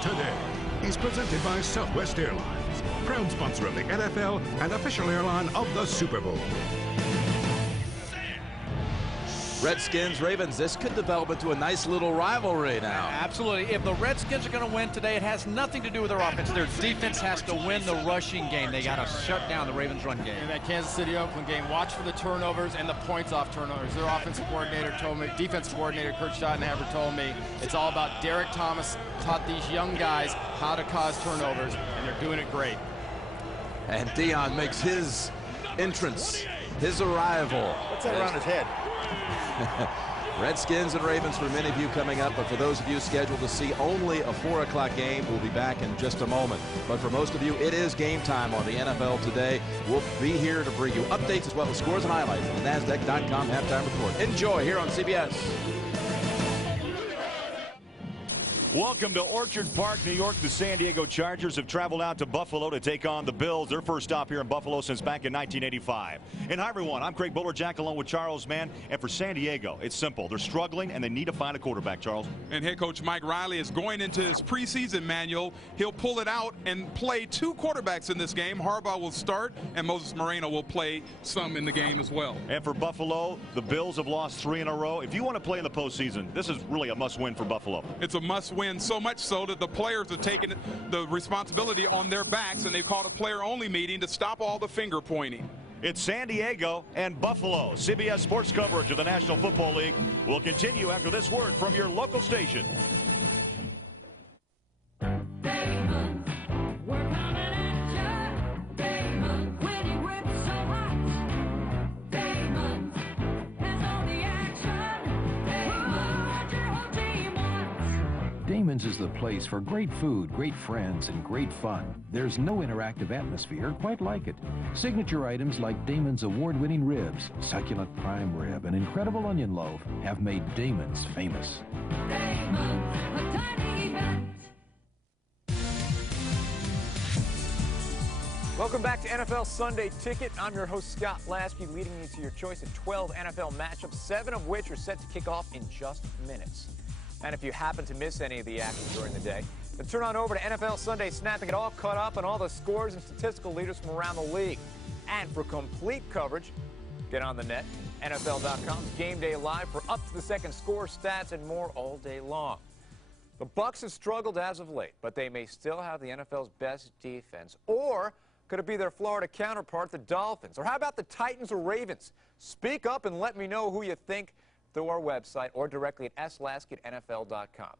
Today is presented by Southwest Airlines, proud sponsor of the NFL and official airline of the Super Bowl. Redskins, Ravens, this could develop into a nice little rivalry now. Absolutely. If the Redskins are going to win today, it has nothing to do with their offense. Their defense has to win the rushing game. They got to shut down the Ravens' run game. In that Kansas City-Oakland game, watch for the turnovers and the points off turnovers. Their offensive coordinator told me, defensive coordinator Kurt Schottenheimer told me, it's all about Derek Thomas taught these young guys how to cause turnovers, and they're doing it great. And Deion makes his entrance, his arrival. What's that around his head? Redskins and Ravens for many of you coming up, but for those of you scheduled to see only a 4 o'clock game, we'll be back in just a moment. But for most of you, it is game time on the NFL Today. We'll be here to bring you updates as well as scores and highlights from the NASDAQ.com halftime report. Enjoy here on CBS. Welcome to Orchard Park, New York. The San Diego Chargers have traveled out to Buffalo to take on the Bills. Their first stop here in Buffalo since back in 1985. And hi, everyone. I'm Craig Bolerjack along with Charles Mann. And for San Diego, it's simple. They're struggling, and they need to find a quarterback, Charles. And head coach Mike Riley is going into his preseason manual. He'll pull it out and play 2 quarterbacks in this game. Harbaugh will start, and Moses Moreno will play some in the game as well. And for Buffalo, the Bills have lost 3 in a row. If you want to play in the postseason, this is really a must-win for Buffalo. It's a must-win, so much so that the players have taken the responsibility on their backs, and they've called a player-only meeting to stop all the finger pointing. It's San Diego and Buffalo. CBS Sports coverage of the National Football League will continue after this word from your local station. Damon's is the place for great food, great friends, and great fun. There's no interactive atmosphere quite like it. Signature items like Damon's award-winning ribs, succulent prime rib, and incredible onion loaf have made Damon's famous. Damon's, a tiny event. Welcome back to NFL Sunday Ticket. I'm your host, Scott Lasky, leading you to your choice of 12 NFL matchups, 7 of which are set to kick off in just minutes. And if you happen to miss any of the action during the day, then turn on over to NFL Sunday, snapping it all caught up on all the scores and statistical leaders from around the league. And for complete coverage, get on the net, NFL.com, Game Day Live for up-to-the-second score, stats, and more all day long. The Bucs have struggled as of late, but they may still have the NFL's best defense. Or could it be their Florida counterpart, the Dolphins? Or how about the Titans or Ravens? Speak up and let me know who you think through our website or directly at slasky@nfl.com.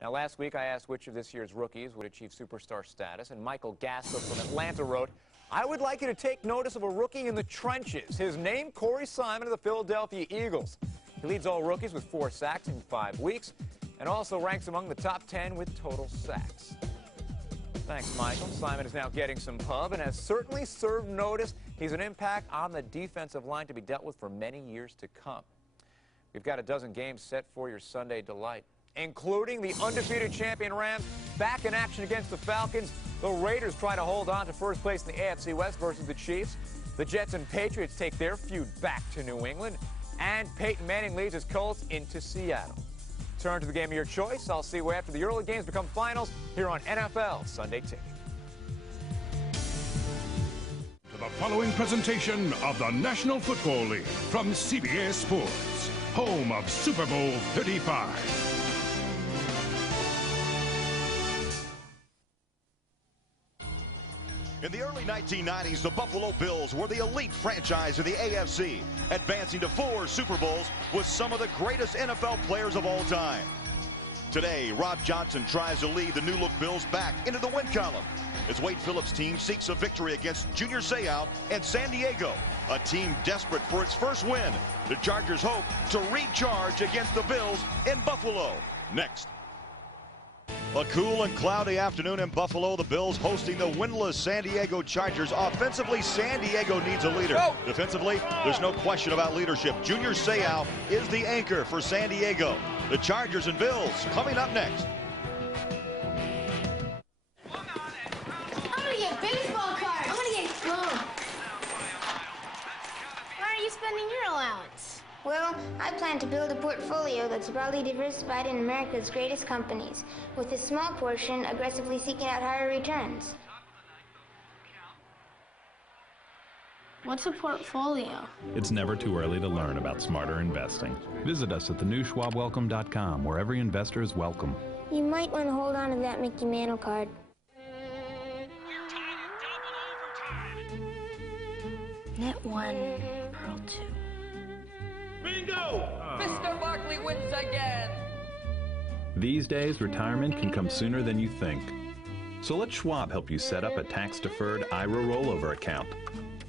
Now, last week I asked which of this year's rookies would achieve superstar status, and Michael Gasser from Atlanta wrote, I would like you to take notice of a rookie in the trenches. His name, Corey Simon of the Philadelphia Eagles. He leads all rookies with 4 sacks in 5 weeks and also ranks among the top 10 with total sacks. Thanks, Michael. Simon is now getting some pub and has certainly served notice. He's an impact on the defensive line to be dealt with for many years to come. We've got a dozen games set for your Sunday delight, including the undefeated champion Rams back in action against the Falcons. The Raiders try to hold on to first place in the AFC West versus the Chiefs. The Jets and Patriots take their feud back to New England. And Peyton Manning leads his Colts into Seattle. Turn to the game of your choice. I'll see you after the early games become finals here on NFL Sunday Ticket. The following presentation of the National Football League from CBS Sports, home of Super Bowl 35. In the early 1990s, the Buffalo Bills were the elite franchise in the AFC, advancing to 4 Super Bowls with some of the greatest NFL players of all time. Today, Rob Johnson tries to lead the new-look Bills back into the win column as Wade Phillips' team seeks a victory against Junior Seau and San Diego, a team desperate for its first win. The Chargers hope to recharge against the Bills in Buffalo. Next. A cool and cloudy afternoon in Buffalo. The Bills hosting the winless San Diego Chargers. Offensively, San Diego needs a leader. Defensively, there's no question about leadership. Junior Seau is the anchor for San Diego. The Chargers and Bills coming up next. I'm gonna get baseball cards. I'm gonna get gum. Why are you spending your allowance? Well, I plan to build a portfolio that's broadly diversified in America's greatest companies, with a small portion aggressively seeking out higher returns. What's a portfolio? It's never too early to learn about smarter investing. Visit us at thenewschwabwelcome.com, where every investor is welcome. You might want to hold on to that Mickey Mantle card. Net 1, Pearl 2. Bingo! Mr. Barkley wins again! These days, retirement can come sooner than you think. So let Schwab help you set up a tax-deferred IRA rollover account.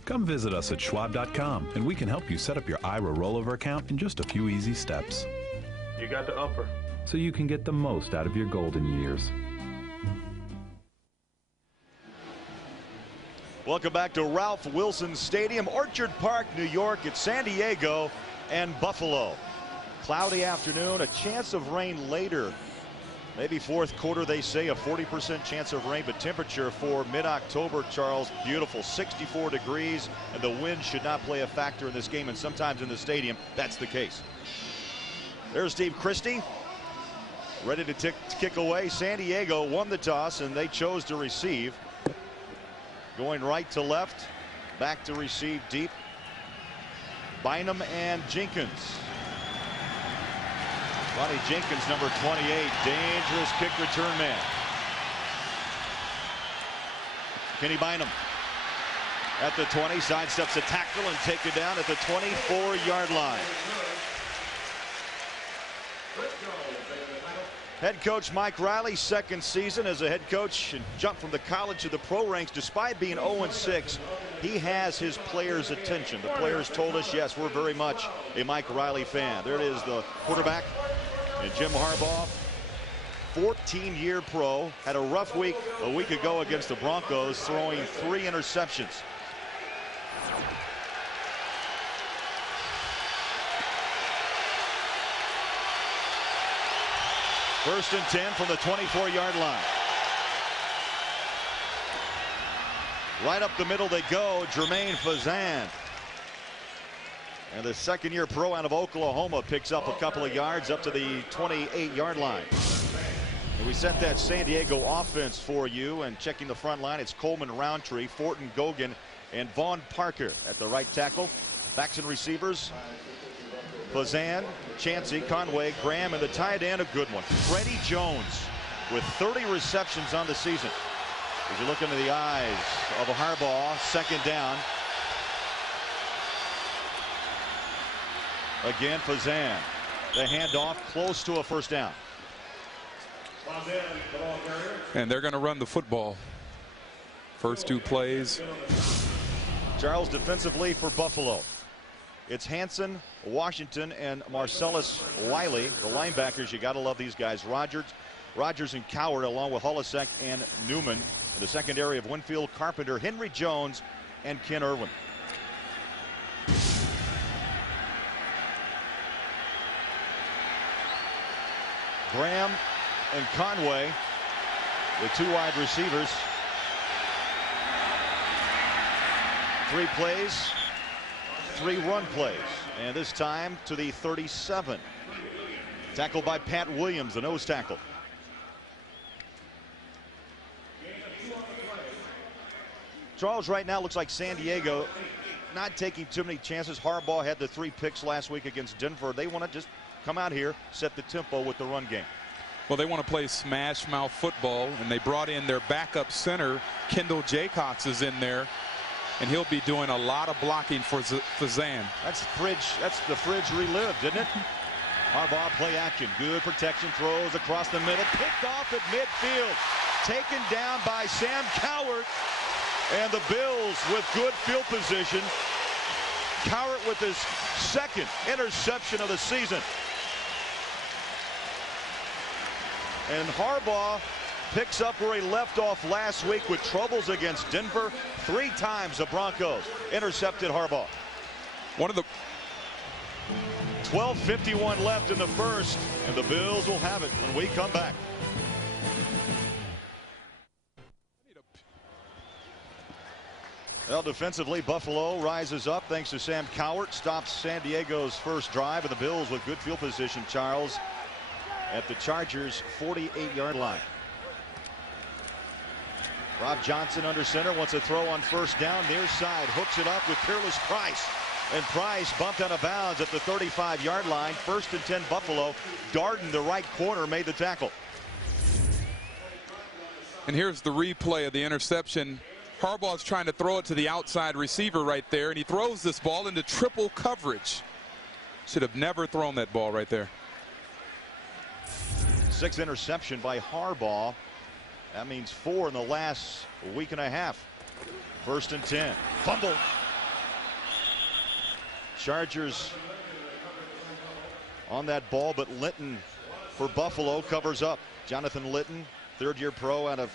Come visit us at schwab.com, and we can help you set up your IRA rollover account in just a few easy steps. You got the upper. So you can get the most out of your golden years. Welcome back to Ralph Wilson Stadium, Orchard Park, New York. It's San Diego and Buffalo. Cloudy afternoon, a chance of rain later. Maybe fourth quarter, they say, a 40% chance of rain, but temperature for mid-October, Charles, beautiful, 64 degrees, and the wind should not play a factor in this game, and sometimes in the stadium, that's the case. There's Steve Christie, ready to kick away. San Diego won the toss, and they chose to receive. Going right to left, back to receive deep. Bynum and Jenkins. Ronnie Jenkins, number 28, dangerous kick return man. Kenny Bynum at the 20, sidesteps a tackle and take it down at the 24-yard line. Head coach Mike Riley, second season as a head coach, and jumped from the college to the pro ranks. Despite being 0-6, he has his players' attention. The players told us, yes, we're very much a Mike Riley fan. There it is, the quarterback, and Jim Harbaugh, 14-year pro, had a rough week a week ago against the Broncos, throwing 3 interceptions. First and 10 from the 24-yard line. Right up the middle they go, Jermaine Fazan. And the second-year pro out of Oklahoma picks up a couple of yards up to the 28-yard line. And we set that San Diego offense for you, and checking the front line, it's Coleman, Roundtree, Fortin, Gogan, and Vaughn Parker at the right tackle. Backs and receivers, Fazan, Chancey, Conway, Graham, and the tight end, a good one, Freddie Jones, with 30 receptions on the season. As you look into the eyes of a Harbaugh, second down. Again, Fazan. The handoff close to a first down. And they're going to run the football. First 2 plays. Charles, defensively for Buffalo, it's Hanson, Washington, and Marcellus Wiley, the linebackers. You got to love these guys. Rogers and Coward, along with Holisek and Newman. In the secondary of Winfield, Carpenter, Henry Jones, and Ken Irwin. Graham and Conway, the 2 wide receivers. 3 plays, 3 run plays, and this time to the 37. Tackled by Pat Williams, the nose tackle. Charles, right now looks like San Diego not taking too many chances. Harbaugh had the 3 picks last week against Denver. They want to just come out here, set the tempo with the run game. Well, they want to play smash mouth football, and they brought in their backup center. Kendall Jaycox is in there, and he'll be doing a lot of blocking for Fazan. That's the fridge relived, isn't it? Harbaugh play action, good protection, throws across the middle, picked off at midfield, taken down by Sam Cowart, and the Bills with good field position. Cowart with his second interception of the season. And Harbaugh picks up where he left off last week with troubles against Denver. 3 times the Broncos intercepted Harbaugh. One of the 12:51 left in the first, and the Bills will have it when we come back. Well, defensively, Buffalo rises up thanks to Sam Cowart. Stops San Diego's first drive, and the Bills with good field position, Charles, at the Chargers' 48-yard line. Rob Johnson under center, wants a throw on first down, near side, hooks it up with Peerless Price. And Price bumped out of bounds at the 35-yard line. 1st and 10 Buffalo. Darden, the right corner, made the tackle. And here's the replay of the interception. Harbaugh's trying to throw it to the outside receiver right there, and he throws this ball into triple coverage. Should have never thrown that ball right there. 6th interception by Harbaugh. That means 4 in the last week and a half. 1st and 10. Fumble. Chargers on that ball, but Linton for Buffalo covers up. Jonathan Linton, 3rd-year pro out of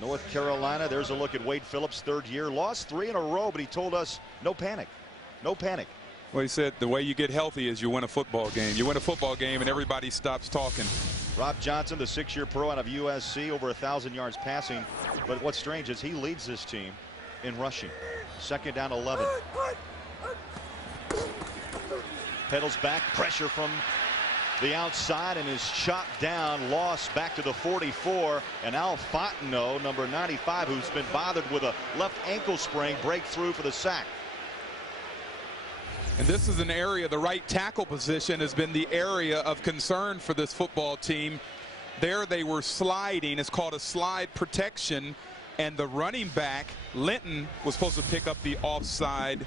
North Carolina. There's a look at Wade Phillips, 3rd year. Lost 3 in a row, but he told us no panic. No panic. Well, he said the way you get healthy is you win a football game. You win a football game and everybody stops talking. Rob Johnson, the 6-year pro out of USC, over 1,000 yards passing. But what's strange is he leads this team in rushing. 2nd down 11. Pedals back, pressure from the outside, and is shot down, lost back to the 44. And Al Fontenot, number 95, who's been bothered with a left ankle sprain, break through for the sack. And this is an area, the right tackle position has been the area of concern for this football team. There they were sliding. It's called a slide protection. And the running back, Linton, was supposed to pick up the offside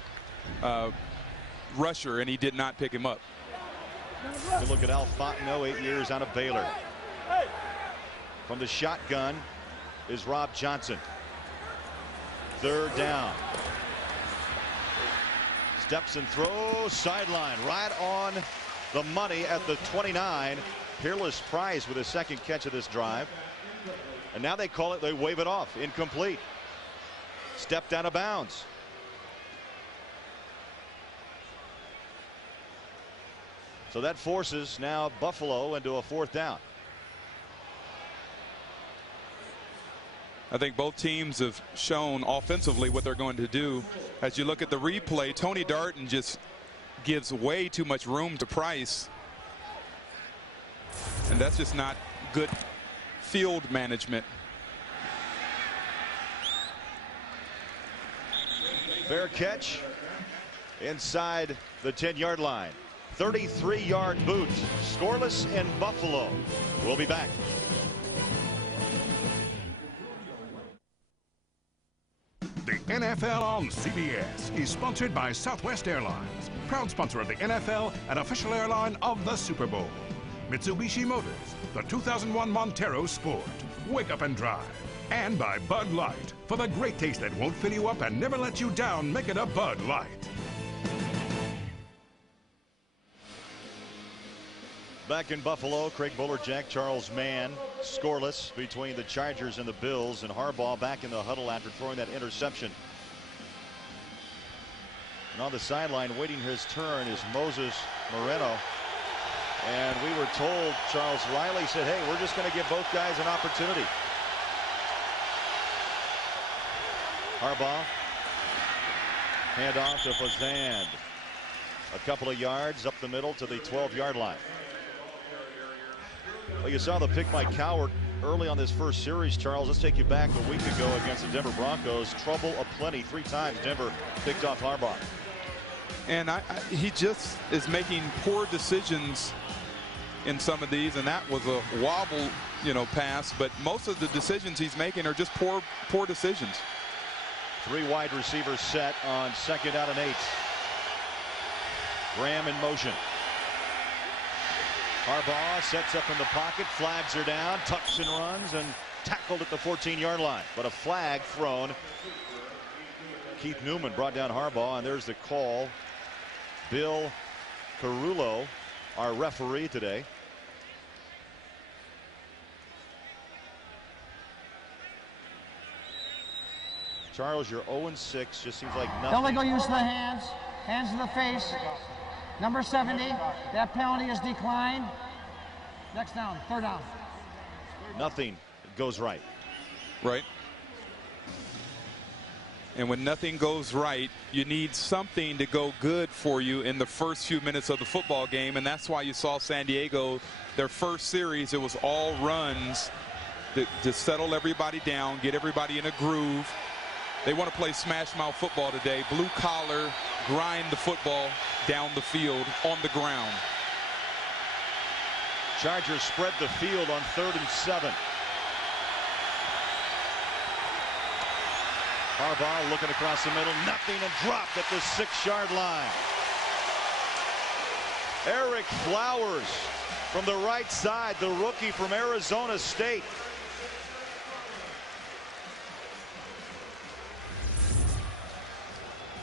rusher, and he did not pick him up. You look at Al Fontenot, 8 years out of Baylor. From the shotgun is Rob Johnson. 3rd down. Steps and throws, sideline, right on the money at the 29. Peerless Price with his 2nd catch of this drive. And now they call it, they wave it off, incomplete. Stepped out of bounds. So that forces now Buffalo into a 4th down. I think both teams have shown offensively what they're going to do. As you look at the replay, Tony Darden just gives way too much room to Price. And that's just not good field management. Fair catch inside the 10-yard line. 33-yard boot. Scoreless in Buffalo. We'll be back. The NFL on CBS is sponsored by Southwest Airlines, proud sponsor of the NFL and official airline of the Super Bowl. Mitsubishi Motors, the 2001 Montero Sport. Wake up and drive. And by Bud Light, for the great taste that won't fill you up and never let you down, make it a Bud Light. Back in Buffalo, Craig Bolerjack, Charles Mann, scoreless between the Chargers and the Bills, and Harbaugh back in the huddle after throwing that interception. And on the sideline waiting his turn is Moses Moreno. And we were told, Charles Riley said, hey, we're just going to give both guys an opportunity. Harbaugh, handoff to Fazand. A couple of yards up the middle to the 12-yard line. Well, you saw the pick by Cowart early on this first series, Charles. Let's take you back a week ago against the Denver Broncos. Trouble aplenty. 3 times Denver picked off Harbaugh. And he just is making poor decisions in some of these, and that was a wobble, pass. But most of the decisions he's making are just poor decisions. 3 wide receivers set on 2nd down and 8. Graham in motion. Harbaugh sets up in the pocket, flags are down, tucks and runs, and tackled at the 14-yard line. But a flag thrown. Keith Newman brought down Harbaugh, and there's the call. Bill Carullo, our referee today. Charles, you're 0-6. Just seems like nothing. Illegal use of the hands. Hands in the face. Number 70. That penalty is declined. Next down. 3rd down. Nothing goes right. Right. And when nothing goes right, you need something to go good for you in the first few minutes of the football game. And that's why you saw San Diego, their first series, it was all runs to settle everybody down, get everybody in a groove. They want to play smash mouth football today. Blue collar, grind the football down the field on the ground. Chargers spread the field on 3rd and 7. Harbaugh looking across the middle, nothing, and dropped at the 6-yard line. Eric Flowers from the right side, the rookie from Arizona State.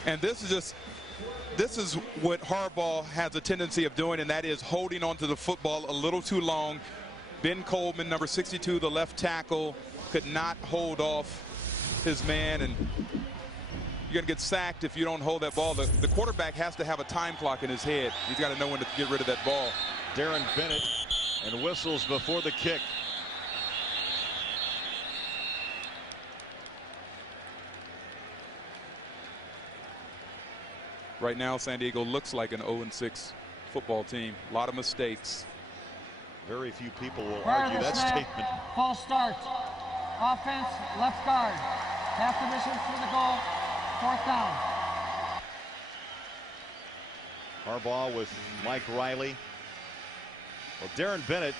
And this is what Harbaugh has a tendency of doing, and that is holding onto the football a little too long. Ben Coleman, number 62, the left tackle, could not hold off his man, and you're going to get sacked if you don't hold that ball. The quarterback has to have a time clock in his head. He's got to know when to get rid of that ball. Darren Bennett, and whistles before the kick. Right now, San Diego looks like an 0-6 football team. A lot of mistakes. Very few people will argue that statement. Full start. Offense, left guard. Half the mission for the goal. 4th down. Harbaugh with Mike Riley. Well, Darren Bennett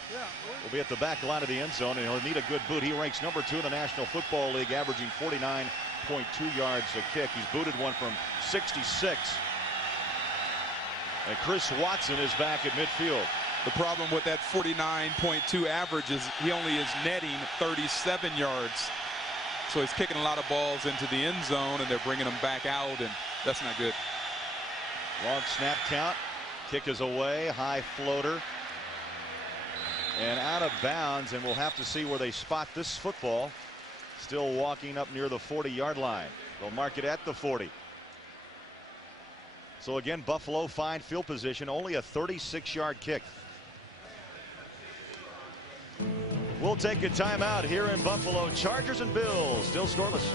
will be at the back line of the end zone, and he'll need a good boot. He ranks number 2 in the National Football League, averaging 49.2 yards a kick. He's booted one from 66. And Chris Watson is back at midfield. The problem with that 49.2 average is he only is netting 37 yards. So he's kicking a lot of balls into the end zone, and they're bringing them back out, and that's not good. Long snap count. Kick is away. High floater. And out of bounds, and we'll have to see where they spot this football. Still walking up near the 40-yard line. They'll mark it at the 40. So again, Buffalo fine field position, only a 36-yard kick. We'll take a timeout here in Buffalo. Chargers and Bills still scoreless.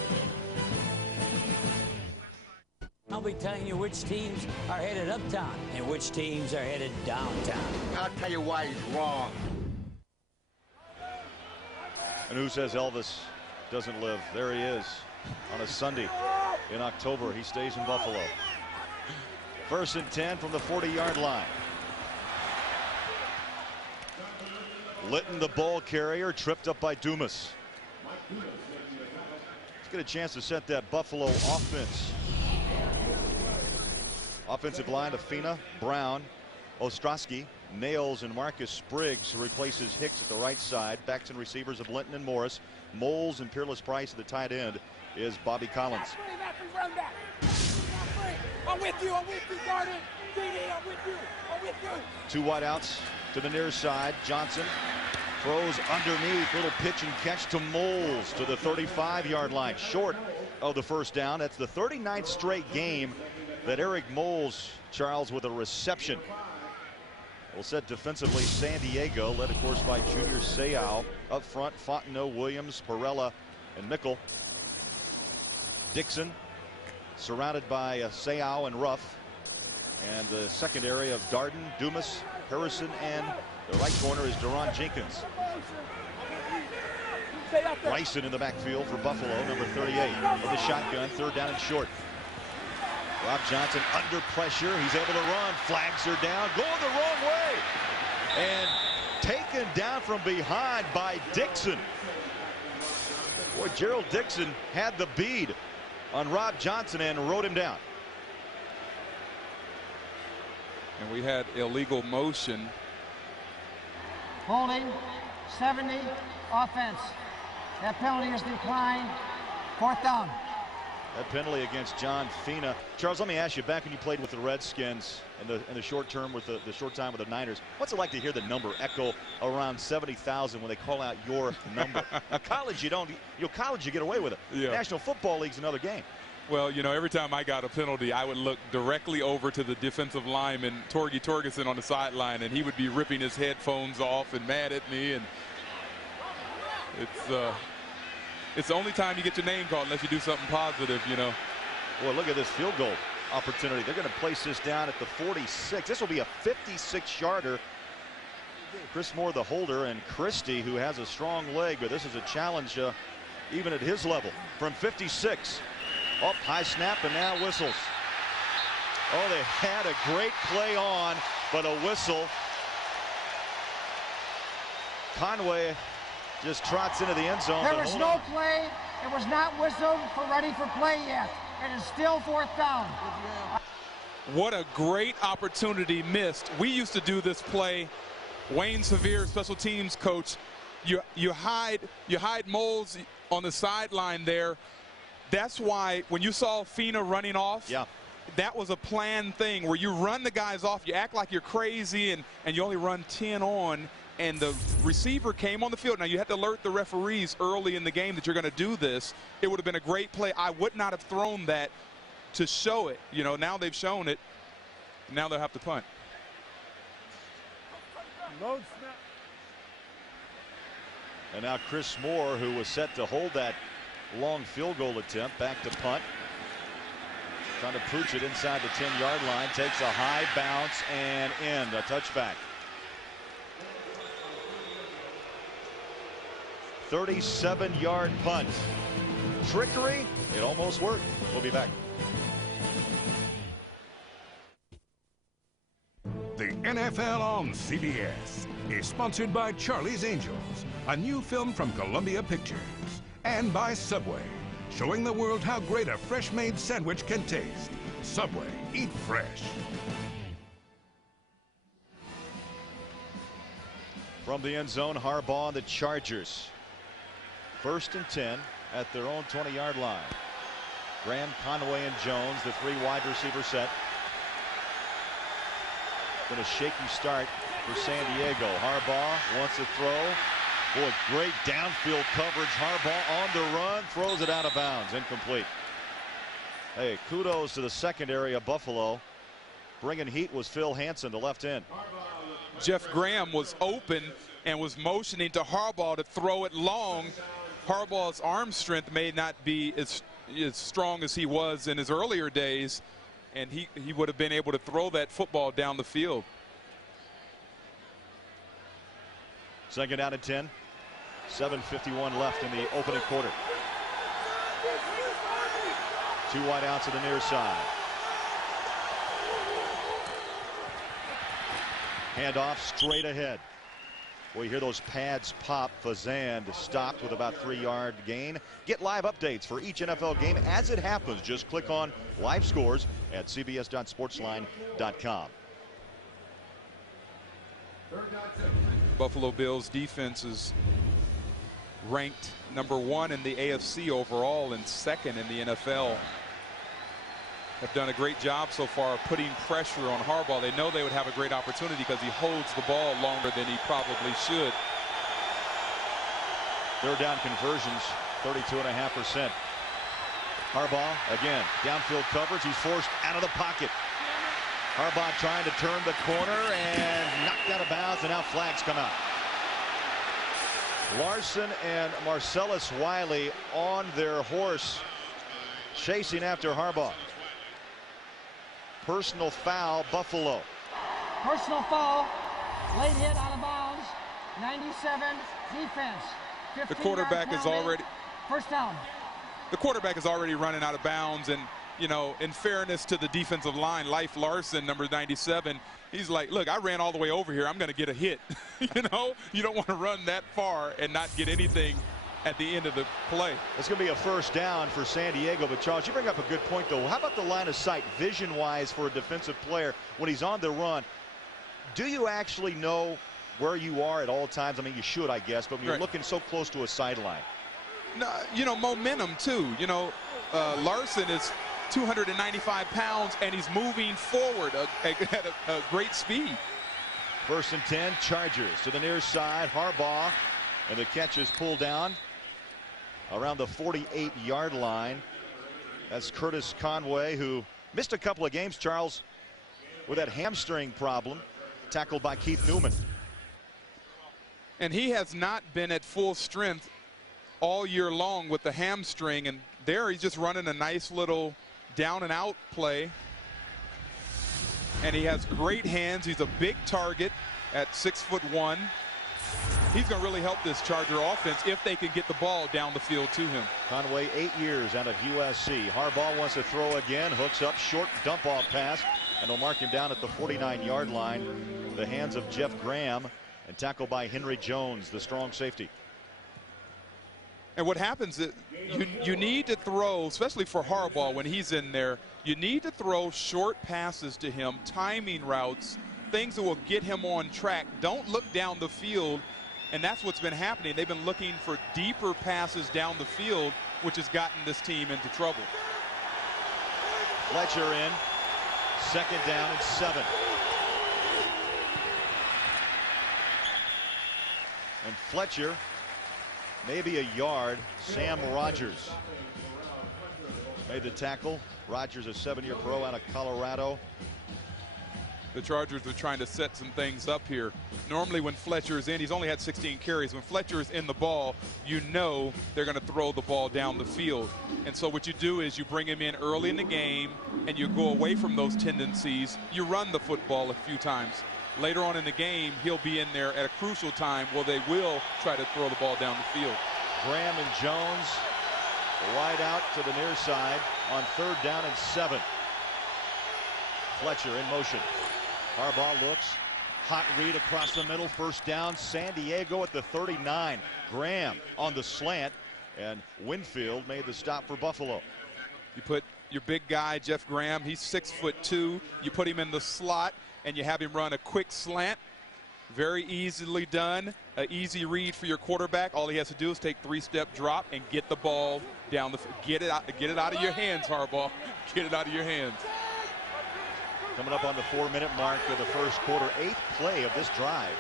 I'll be telling you which teams are headed uptown and which teams are headed downtown. I'll tell you why he's wrong. And who says Elvis doesn't live? There he is on a Sunday in October. He stays in Buffalo. 1st and 10 from the 40-yard line. Litton, the ball carrier, tripped up by Dumas. Let's get a chance to set that Buffalo offense. Offensive line of Fina, Brown, Ostrowski, Nails, and Marcus Spriggs, who replaces Hicks at the right side. Backs and receivers of Linton and Morris. Moles and Peerless Price at the tight end is Bobby Collins. I'm with you, Garden. DD, I'm with you. 2 wideouts to the near side. Johnson throws underneath. Little pitch and catch to Moles to the 35-yard line. Short of the 1st down. That's the 39th straight game that Eric Moles, Charles, with a reception. Well said defensively, San Diego, led of course by Junior Seau. Up front, Fontenot, Williams, Perella, and Mickle. Dixon surrounded by Seau and Ruff. And the secondary of Darden, Dumas, Harrison, and the right corner is Deron Jenkins. Bryson in the backfield for Buffalo, number 38, with the shotgun, 3rd down and short. Rob Johnson under pressure. He's able to run. Flags are down. Going the wrong way. And taken down from behind by Dixon. Boy, Gerald Dixon had the bead on Rob Johnson and rode him down. And we had illegal motion. Holding, 70, offense. That penalty is declined. 4th down. That penalty against John Fina. Charles, let me ask you, back when you played with the Redskins in the short term with the short time with the Niners, what's it like to hear the number echo around 70,000 when they call out your number? Now, college, college you get away with it. Yeah. National Football League's another game. Well, you know, every time I got a penalty, I would look directly over to the defensive lineman, Torgy Torgerson, on the sideline, and he would be ripping his headphones off and mad at me. And it's the only time you get your name called unless you do something positive, you know. Boy, look at this field goal opportunity. They're going to place this down at the 46. This will be a 56-yarder. Chris Moore, the holder, and Christie, who has a strong leg, but this is a challenge even at his level. From 56. Up, high snap, and now whistles. Oh, they had a great play on, but a whistle. Conway just trots into the end zone. There was no play. It was not whistled for ready for play yet. It is still 4th down. What a great opportunity missed. We used to do this play. Wayne Sevier, special teams coach, you hide Moles on the sideline there. That's why when you saw Fina running off, that was a planned thing where you run the guys off, you act like you're crazy, and you only run 10 on, and the receiver came on the field. Now, you had to alert the referees early in the game that you're going to do this. It would have been a great play. I would not have thrown that to show it. You know, now they've shown it. Now they'll have to punt. And now Chris Moore, who was set to hold that long field goal attempt, back to punt. Trying to pooch it inside the 10-yard line. Takes a high bounce and in. A touchback. 37-yard punt. Trickery. It almost worked. We'll be back. The NFL on CBS is sponsored by Charlie's Angels, a new film from Columbia Pictures, and by Subway, showing the world how great a fresh-made sandwich can taste. Subway, eat fresh. From the end zone, Harbaugh and the Chargers. 1st and 10 at their own 20-yard line. Graham, Conway, and Jones, the 3 wide receiver set. Been a shaky start for San Diego. Harbaugh wants to throw. Boy, great downfield coverage. Harbaugh on the run, throws it out of bounds. Incomplete. Hey, kudos to the secondary of Buffalo. Bringing heat was Phil Hansen, the left end. Jeff Graham was open and was motioning to Harbaugh to throw it long. Harbaugh's arm strength may not be as strong as he was in his earlier days, and he would have been able to throw that football down the field. 2nd down and 10. 7:51 left in the opening quarter. 2 wide outs to the near side. Handoff straight ahead. Well, you hear those pads pop. Fazan stopped with about 3-yard gain. Get live updates for each NFL game as it happens. Just click on live scores at cbs.sportsline.com. Buffalo Bills defense is ranked #1 in the AFC overall and 2nd in the NFL. Have done a great job so far of putting pressure on Harbaugh. They know they would have a great opportunity because he holds the ball longer than he probably should. 3rd down conversions, 32.5%. Harbaugh again, downfield coverage. He's forced out of the pocket. Harbaugh trying to turn the corner and knocked out of bounds, and now flags come out. Larson and Marcellus Wiley on their horse, chasing after Harbaugh. Personal foul, Buffalo. Personal foul, late hit out of bounds, 97, defense. The quarterback is already. 1st down. The quarterback is already running out of bounds, and you know, in fairness to the defensive line, Leif Larson, number 97, he's like, look, I ran all the way over here. I'm going to get a hit. You know, you don't want to run that far and not get anything at the end of the play. It's going to be a 1st down for San Diego. But, Charles, you bring up a good point, though. How about the line of sight, vision-wise, for a defensive player when he's on the run? Do you actually know where you are at all times? I mean, you should, I guess, but when you're looking so close to a sideline. No, you know, momentum, too. You know, Larson is 295 pounds, and he's moving forward at a great speed. 1st and 10, Chargers to the near side. Harbaugh, and the catch is pulled down around the 48-yard line. That's Curtis Conway, who missed a couple of games, Charles, with that hamstring problem, tackled by Keith Newman. And he has not been at full strength all year long with the hamstring, and there he's just running a nice little down and out play. And he has great hands. He's a big target at 6'1". He's going to really help this Charger offense if they can get the ball down the field to him. Conway, 8 years out of USC. Harbaugh wants to throw again. Hooks up, short dump-off pass. And they'll mark him down at the 49-yard line. The hands of Jeff Graham. And tackled by Henry Jones, the strong safety. And what happens is you need to throw, especially for Harbaugh when he's in there, you need to throw short passes to him, timing routes, things that will get him on track. Don't look down the field, and that's what's been happening. They've been looking for deeper passes down the field, which has gotten this team into trouble. Fletcher in, 2nd down and 7. And Fletcher, maybe a yard. Sam Rogers made the tackle. Rogers, a 7-year pro out of Colorado. The Chargers are trying to set some things up here. Normally when Fletcher is in, he's only had 16 carries. When Fletcher is in the ball, you know they're going to throw the ball down the field. And so what you do is you bring him in early in the game and you go away from those tendencies. You run the football a few times. Later on in the game, he'll be in there at a crucial time where they will try to throw the ball down the field. Graham and Jones wide out to the near side on 3rd down and 7. Fletcher in motion. Harbaugh looks. Hot read across the middle. 1st down. San Diego at the 39. Graham on the slant. And Winfield made the stop for Buffalo. You put your big guy, Jeff Graham, he's 6'2". You put him in the slot and you have him run a quick slant. Very easily done. An easy read for your quarterback. All he has to do is take 3-step drop and get the ball down the field. Get it out of your hands, Harbaugh. Get it out of your hands. Coming up on the 4-minute mark of the first quarter. 8th play of this drive.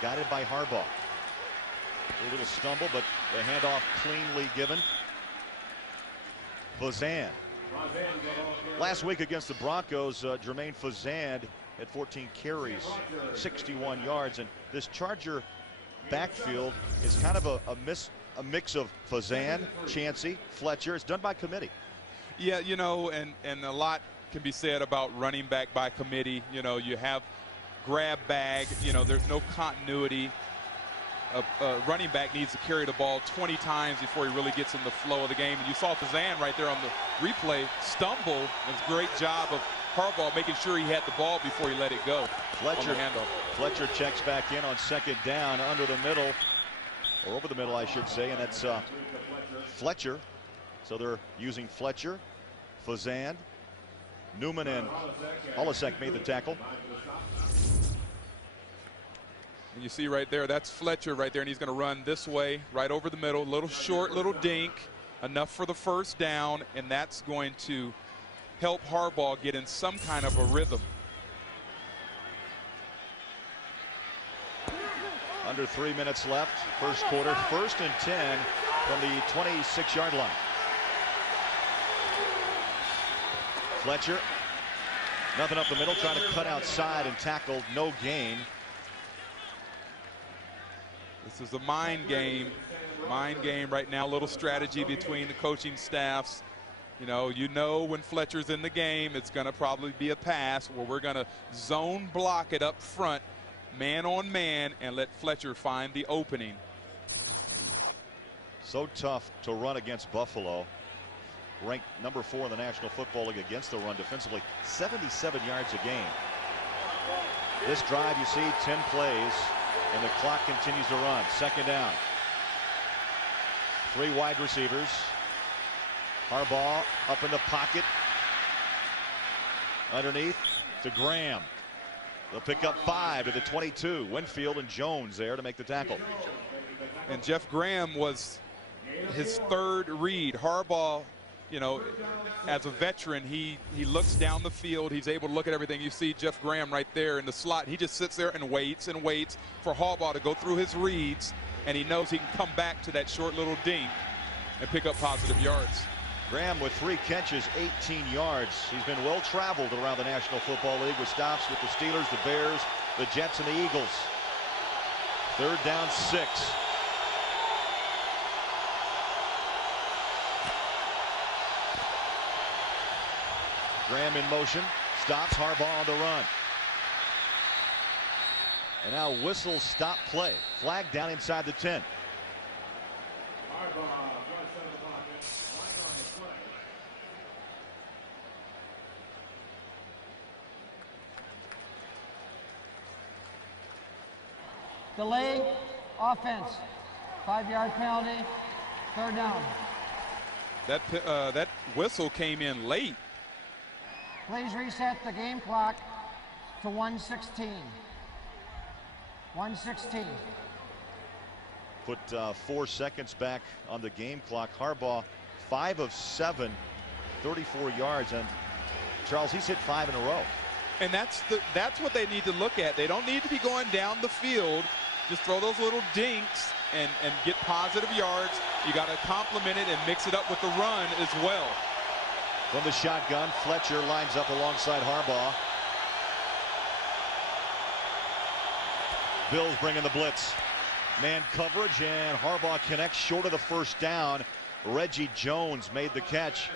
Guided by Harbaugh. A little stumble, but the handoff cleanly given. Fazan. Last week against the Broncos, Jermaine Fazan had 14 carries, 61 yards. And this Charger backfield is kind of a mix of Fazan, Chancey, Fletcher. It's done by committee. Yeah, you know, and a lot can be said about running back by committee. You know, you have grab bag. You know, there's no continuity. A running back needs to carry the ball 20 times before he really gets in the flow of the game. And you saw Fazan right there on the replay stumble. It was a great job of Harbaugh making sure he had the ball before he let it go. Fletcher checks back in on 2nd down under the middle, or over the middle, I should say, and that's Fletcher. So they're using Fletcher, Fazan, Newman, and Olasek made the tackle. And you see right there, that's Fletcher right there, and he's going to run this way, right over the middle, little short, little dink, enough for the 1st down, and that's going to help Harbaugh get in some kind of a rhythm. Under 3 minutes left, first quarter, 1st and 10 from the 26-yard line. Fletcher, nothing up the middle, trying to cut outside and tackled, no gain. This is a mind game right now, a little strategy between the coaching staffs. You know when Fletcher's in the game, it's going to probably be a pass where we're going to zone block it up front, man on man, and let Fletcher find the opening. So tough to run against Buffalo. Ranked number 4 in the National Football League against the run defensively, 77 yards a game. This drive, you see 10 plays, and the clock continues to run. 2nd down. 3 wide receivers. Harbaugh up in the pocket. Underneath to Graham. They'll pick up 5 to the 22. Winfield and Jones there to make the tackle. And Jeff Graham was his 3rd read. Harbaugh, you know, as a veteran, he looks down the field. He's able to look at everything. You see Jeff Graham right there in the slot. He just sits there and waits for Harbaugh to go through his reads, and he knows he can come back to that short little dink and pick up positive yards. Graham with 3 catches, 18 yards. He's been well traveled around the National Football League with stops with the Steelers, the Bears, the Jets, and the Eagles. 3rd down, 6. Graham in motion, stops. Harbaugh on the run. And now whistle, stop play. Flag down inside the 10. Delay, offense. 5-yard penalty, 3rd down. That whistle came in late. Please reset the game clock to 1:16. 1:16. Put 4 seconds back on the game clock. Harbaugh 5 of 7, 34 yards, and Charles, he's hit 5 in a row. And that's what they need to look at. They don't need to be going down the field. Just throw those little dinks and get positive yards. You got to complement it and mix it up with the run as well. From the shotgun, Fletcher lines up alongside Harbaugh. Bills bringing the blitz. Man coverage, and Harbaugh connects short of the 1st down. Reggie Jones made the catch.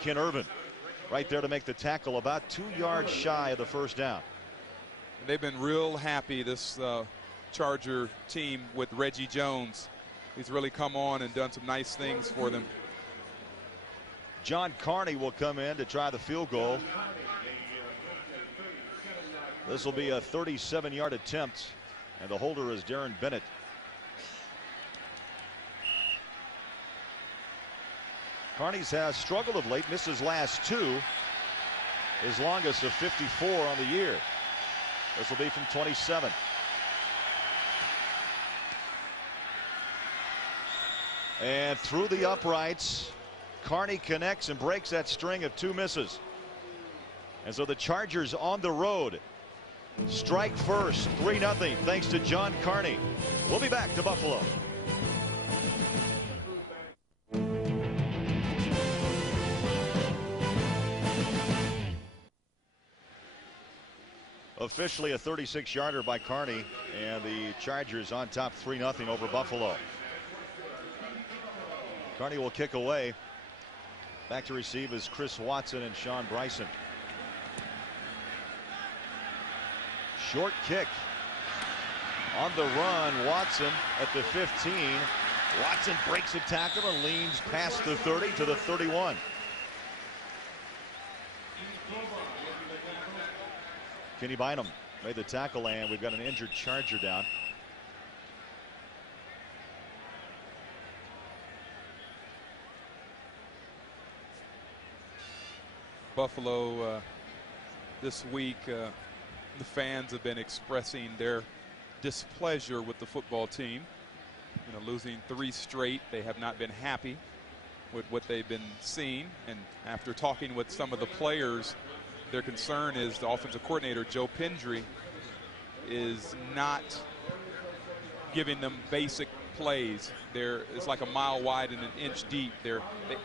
Ken Irvin right there to make the tackle, about 2 yards shy of the 1st down. They've been real happy, this Charger team, with Reggie Jones. He's really come on and done some nice things for them. John Carney will come in to try the field goal. This will be a 37-yard attempt, and the holder is Darren Bennett. Carney's has struggled of late, missed his last 2. His longest of 54 on the year. This will be from 27. And through the uprights, Carney connects and breaks that string of 2 misses. And so the Chargers on the road strike first, 3-0, thanks to John Carney. We'll be back to Buffalo. Officially a 36-yarder by Carney, and the Chargers on top 3-0 over Buffalo. Carney will kick away. Back to receive is Chris Watson and Sean Bryson. Short kick. On the run, Watson at the 15. Watson breaks a tackle and leans past the 30 to the 31. Kenny Bynum made the tackle, and we've got an injured Charger down. Buffalo this week, the fans have been expressing their displeasure with the football team. You know, losing 3 straight, they have not been happy with what they've been seeing. And after talking with some of the players, their concern is the offensive coordinator, Joe Pendry, is not giving them basic plays. It's like a mile wide and an inch deep.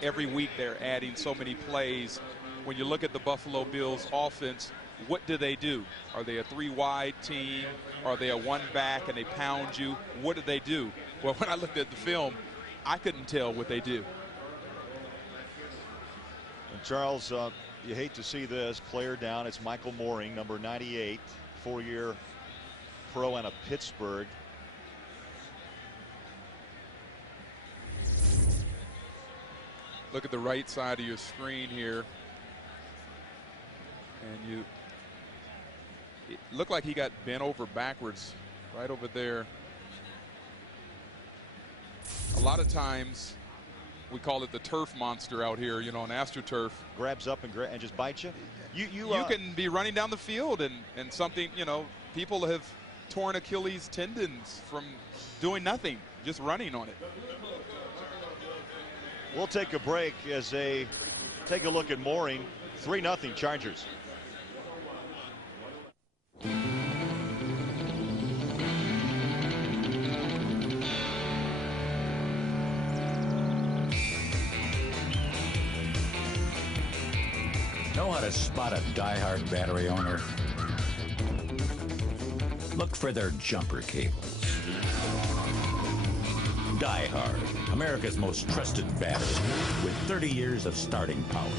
Every week they're adding so many plays. When you look at the Buffalo Bills offense, what do they do? Are they a 3-wide team? Are they a 1-back and they pound you? What do they do? Well, when I looked at the film, I couldn't tell what they do. And Charles, you hate to see this player down. It's Michael Mooring, number 98, 4-year pro out of Pittsburgh. Look at the right side of your screen here. And it looked like he got bent over backwards right over there. A lot of times we call it the turf monster out here, you know, on AstroTurf. Grabs up and just bites you. You can be running down the field and something, you know, people have torn Achilles tendons from doing nothing, just running on it. We'll take a break as they take a look at Mooring. 3-0 Chargers. Know how to spot a diehard battery owner? Look for their jumper cables. Diehard, America's most trusted battery with 30 years of starting power.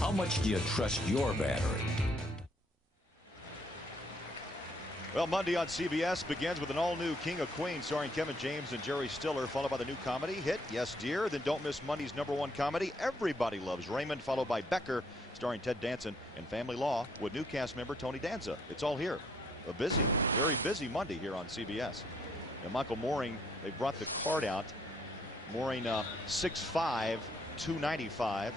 How much do you trust your battery? Well, Monday on CBS begins with an all-new King of Queens starring Kevin James and Jerry Stiller, followed by the new comedy hit Yes Dear. Then don't miss Monday's #1 comedy Everybody Loves Raymond, followed by Becker starring Ted Danson, and Family Law with new cast member Tony Danza. It's all here. A busy, very busy Monday here on CBS. And Michael Mooring, they brought the card out. Mooring 6'5", 295.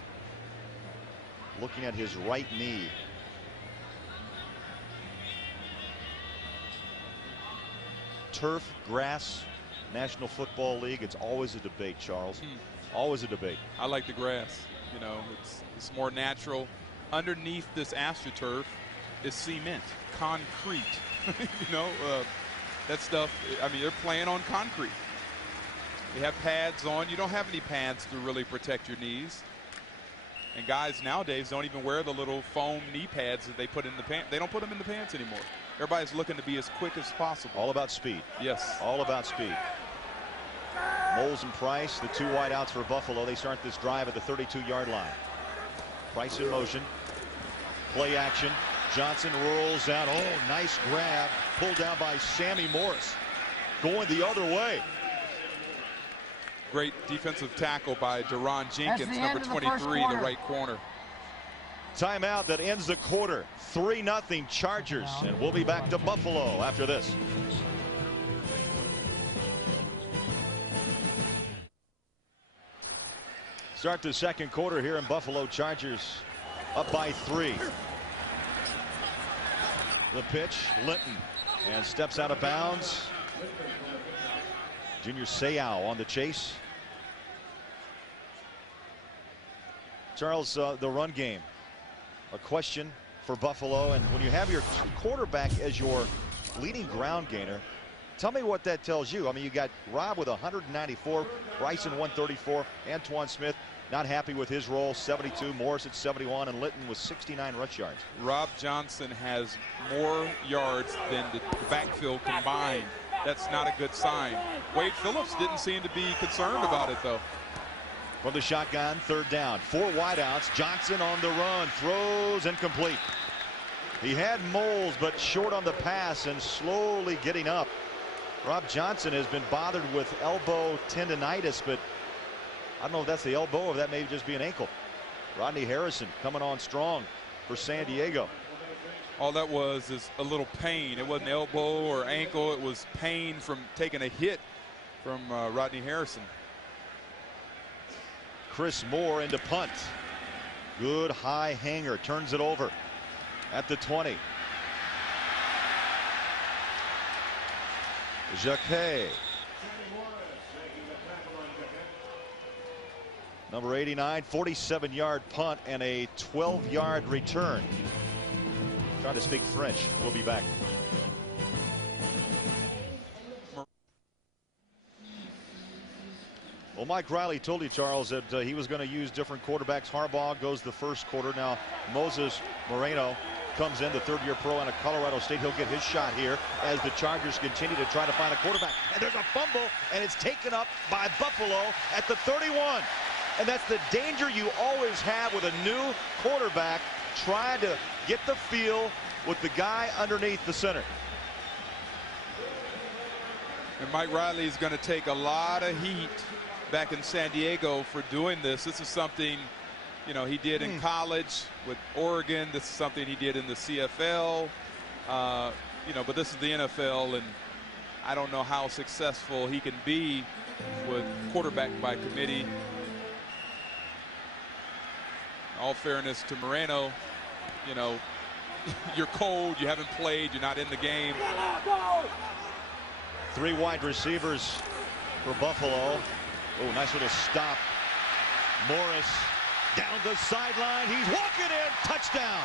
Looking at his right knee. Turf, grass, National Football League. It's always a debate, Charles. Always a debate. I like the grass. You know, it's more natural. Underneath this AstroTurf is cement, concrete. You know, that stuff. I mean, they're playing on concrete. They have pads on. You don't have any pads to really protect your knees. And guys nowadays don't even wear the little foam knee pads that they put in the pants. They don't put them in the pants anymore. Everybody's looking to be as quick as possible. All about speed. Yes. All about speed. Moles and Price, the two wideouts for Buffalo. They start this drive at the 32-yard line. Price in motion. Play action. Johnson rolls out. Oh, nice grab. Pulled down by Sammy Morris. Going the other way. Great defensive tackle by Deron Jenkins, number 23, the right corner. Timeout that ends the quarter. 3-0 Chargers. And we'll be back to Buffalo after this. Start the second quarter here in Buffalo. Chargers up by 3. The pitch, Linton, and steps out of bounds. Junior Seau on the chase. Charles, the run game, a question for Buffalo, and when you have your quarterback as your leading ground gainer, tell me what that tells you. I mean, you got Rob with 194, Bryson 134, Antoine Smith not happy with his role, 72, Morris at 71, and Linton with 69 rush yards. Rob Johnson has more yards than the backfield combined. That's not a good sign. Wade Phillips didn't seem to be concerned about it, though. From the shotgun, 3rd down, 4 wideouts. Johnson on the run, throws incomplete. He had Moles, but short on the pass and slowly getting up. Rob Johnson has been bothered with elbow tendonitis, but I don't know if that's the elbow or that may just be an ankle. Rodney Harrison coming on strong for San Diego. All that was is a little pain. It wasn't elbow or ankle. It was pain from taking a hit from Rodney Harrison. Chris Moore into punt. Good high hanger, turns it over at the 20. Jacquet. Number 89, 47-yard punt and a 12-yard return. Trying to speak French. We'll be back. Well, Mike Riley told you, Charles, that he was going to use different quarterbacks. Harbaugh goes the first quarter. Now, Moses Moreno comes in, the 3rd-year pro out of Colorado State. He'll get his shot here as the Chargers continue to try to find a quarterback. And there's a fumble, and it's taken up by Buffalo at the 31. And that's the danger you always have with a new quarterback trying to get the feel with the guy underneath the center. And Mike Riley is going to take a lot of heat back in San Diego for doing this. This is something, you know, he did in college with Oregon. This is something he did in the CFL. You know, but this is the NFL, and I don't know how successful he can be with quarterback by committee. In all fairness to Moreno, you know, you're cold, you haven't played, you're not in the game. 3 wide receivers for Buffalo. Oh, nice little stop. Morris down the sideline. He's walking in. Touchdown.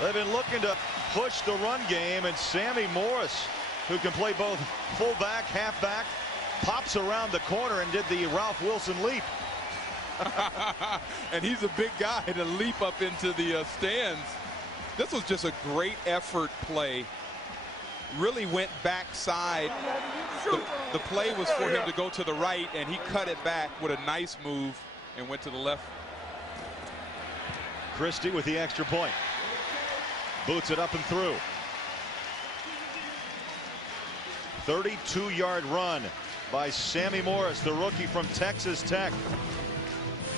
They've been looking to push the run game, and Sammy Morris, who can play both fullback, halfback, pops around the corner and did the Ralph Wilson leap. And he's a big guy to leap up into the stands. This was just a great effort play. Really went backside. The play was for him to go to the right, and he cut it back with a nice move and went to the left. Christie with the extra point. Boots it up and through. 32-yard run by Sammy Morris, the rookie from Texas Tech.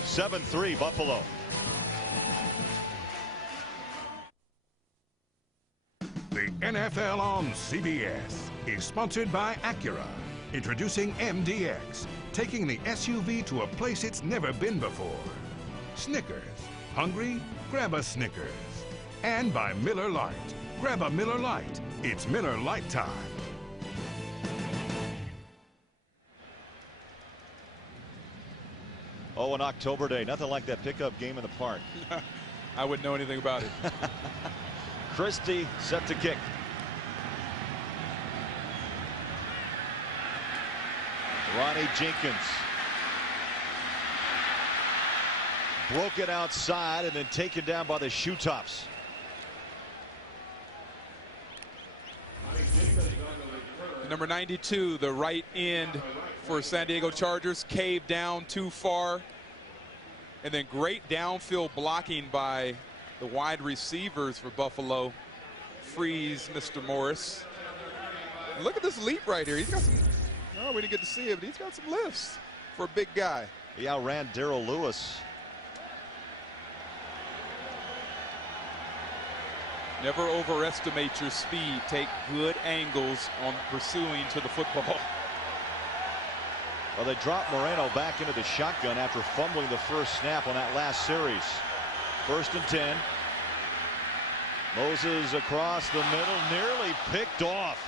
7-3 Buffalo. The NFL on CBS is sponsored by Acura. Introducing MDX, taking the SUV to a place it's never been before. Snickers. Hungry? Grab a Snickers. And by Miller Lite. Grab a Miller Lite. It's Miller Lite time. Oh, an October day. Nothing like that pickup game in the park. I wouldn't know anything about it. Christie set to kick. Ronnie Jenkins broke it outside and then taken down by the shoe tops. Number 92, the right end for San Diego Chargers, caved down too far. And then great downfield blocking by the wide receivers for Buffalo. Frees Mr. Morris. Look at this leap right here. He's got some, oh, we didn't get to see it, but he's got some lifts for a big guy. He outran Darrell Lewis. Never overestimate your speed. Take good angles on pursuing to the football. Well, they dropped Moreno back into the shotgun after fumbling the first snap on that last series. 1st and 10. Moses across the middle, nearly picked off.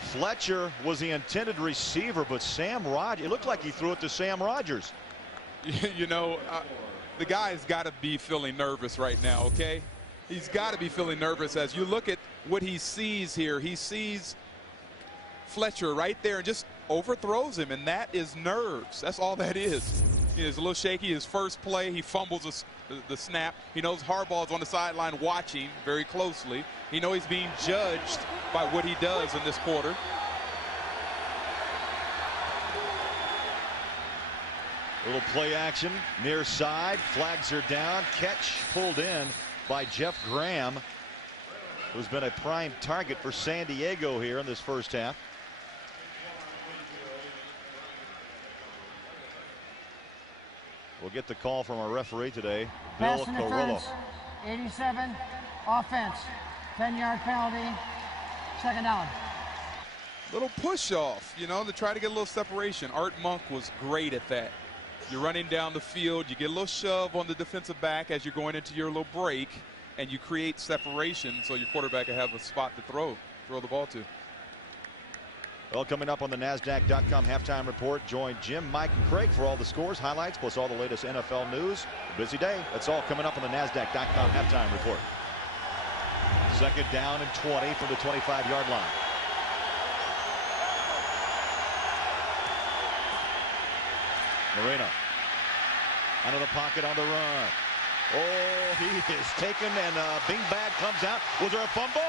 Fletcher was the intended receiver, but Sam Rogers, it looked like he threw it to Sam Rogers. You know, the guy's got to be feeling nervous right now, okay? He's got to be feeling nervous as you look at what he sees here. He sees Fletcher right there and just overthrows him, and that is nerves. That's all that is. He is a little shaky. His first play, he fumbles the snap. He knows Harbaugh's on the sideline watching very closely. He knows he's being judged by what he does in this quarter. Little play action near side. Flags are down. Catch pulled in by Jeff Graham, who's been a prime target for San Diego here in this first half. We'll get the call from our referee today, Bill Pass Carrillo. interference, 87, offense, 10-yard penalty, 2nd down. Little push off, you know, to try to get a little separation. Art Monk was great at that. You're running down the field, you get a little shove on the defensive back as you're going into your little break, and you create separation so your quarterback can have a spot to throw the ball to. Well, coming up on the NASDAQ.com halftime report, join Jim, Mike, and Craig for all the scores, highlights, plus all the latest NFL news. A busy day. That's all coming up on the NASDAQ.com halftime report. 2nd down and 20 from the 25-yard line. Moreno out of the pocket on the run. Oh, he is taken, and Bing Bag comes out. Was there a fumble?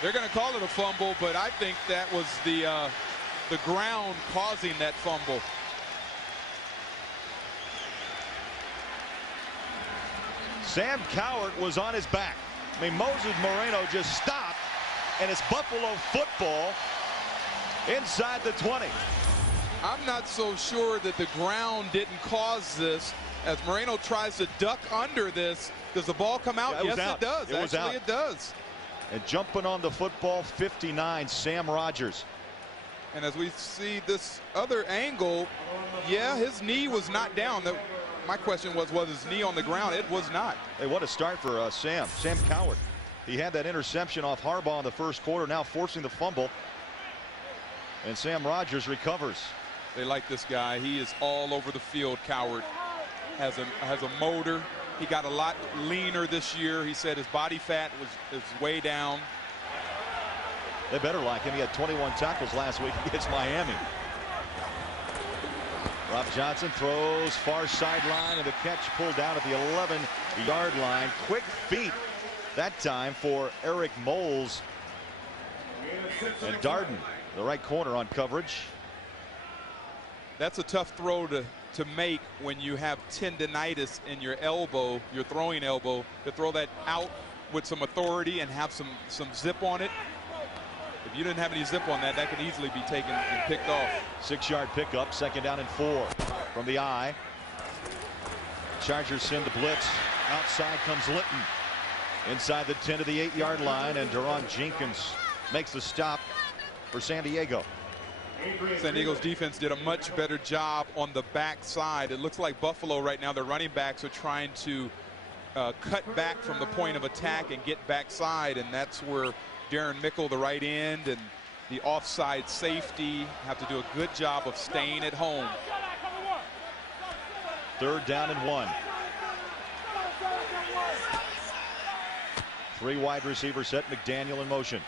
They're going to call it a fumble, but I think that was the ground causing that fumble. Sam Cowart was on his back. I mean, Moses Moreno just stopped, and it's Buffalo football inside the 20. I'm not so sure that the ground didn't cause this. As Moreno tries to duck under this, does the ball come out? Yeah, yes, it does. It was Actually, out. it does. And jumping on the football, 59, Sam Rogers. And as we see this other angle, yeah, his knee was not down. My question was his knee on the ground? It was not. Hey, what a start for Sam Cowart. He had that interception off Harbaugh in the first quarter, now forcing the fumble. And Sam Rogers recovers. They like this guy. He is all over the field. Cowart has a motor. He got a lot leaner this year. He said his body fat is way down. They better like him. He had 21 tackles last week against Miami. Rob Johnson throws far sideline, and the catch pulled down at the 11-yard line. Quick feet that time for Eric Moles. And Darden, the right corner, on coverage. That's a tough throw to make when you have tendinitis in your elbow, your throwing elbow, to throw that out with some authority and have some zip on it. If you didn't have any zip on that, that could easily be taken and picked off. 6-yard pickup, 2nd down and 4 from the eye. Chargers send the blitz. Outside comes Linton. Inside the 10 to the 8-yard line, and Deron Jenkins makes the stop for San Diego. San Diego's defense did a much better job on the backside. It looks like Buffalo right now, their running backs are trying to cut back from the point of attack and get backside, and that's where Darren Mickle, the right end, and the offside safety have to do a good job of staying at home. 3rd down and 1. 3 wide receivers set. McDaniel in motion.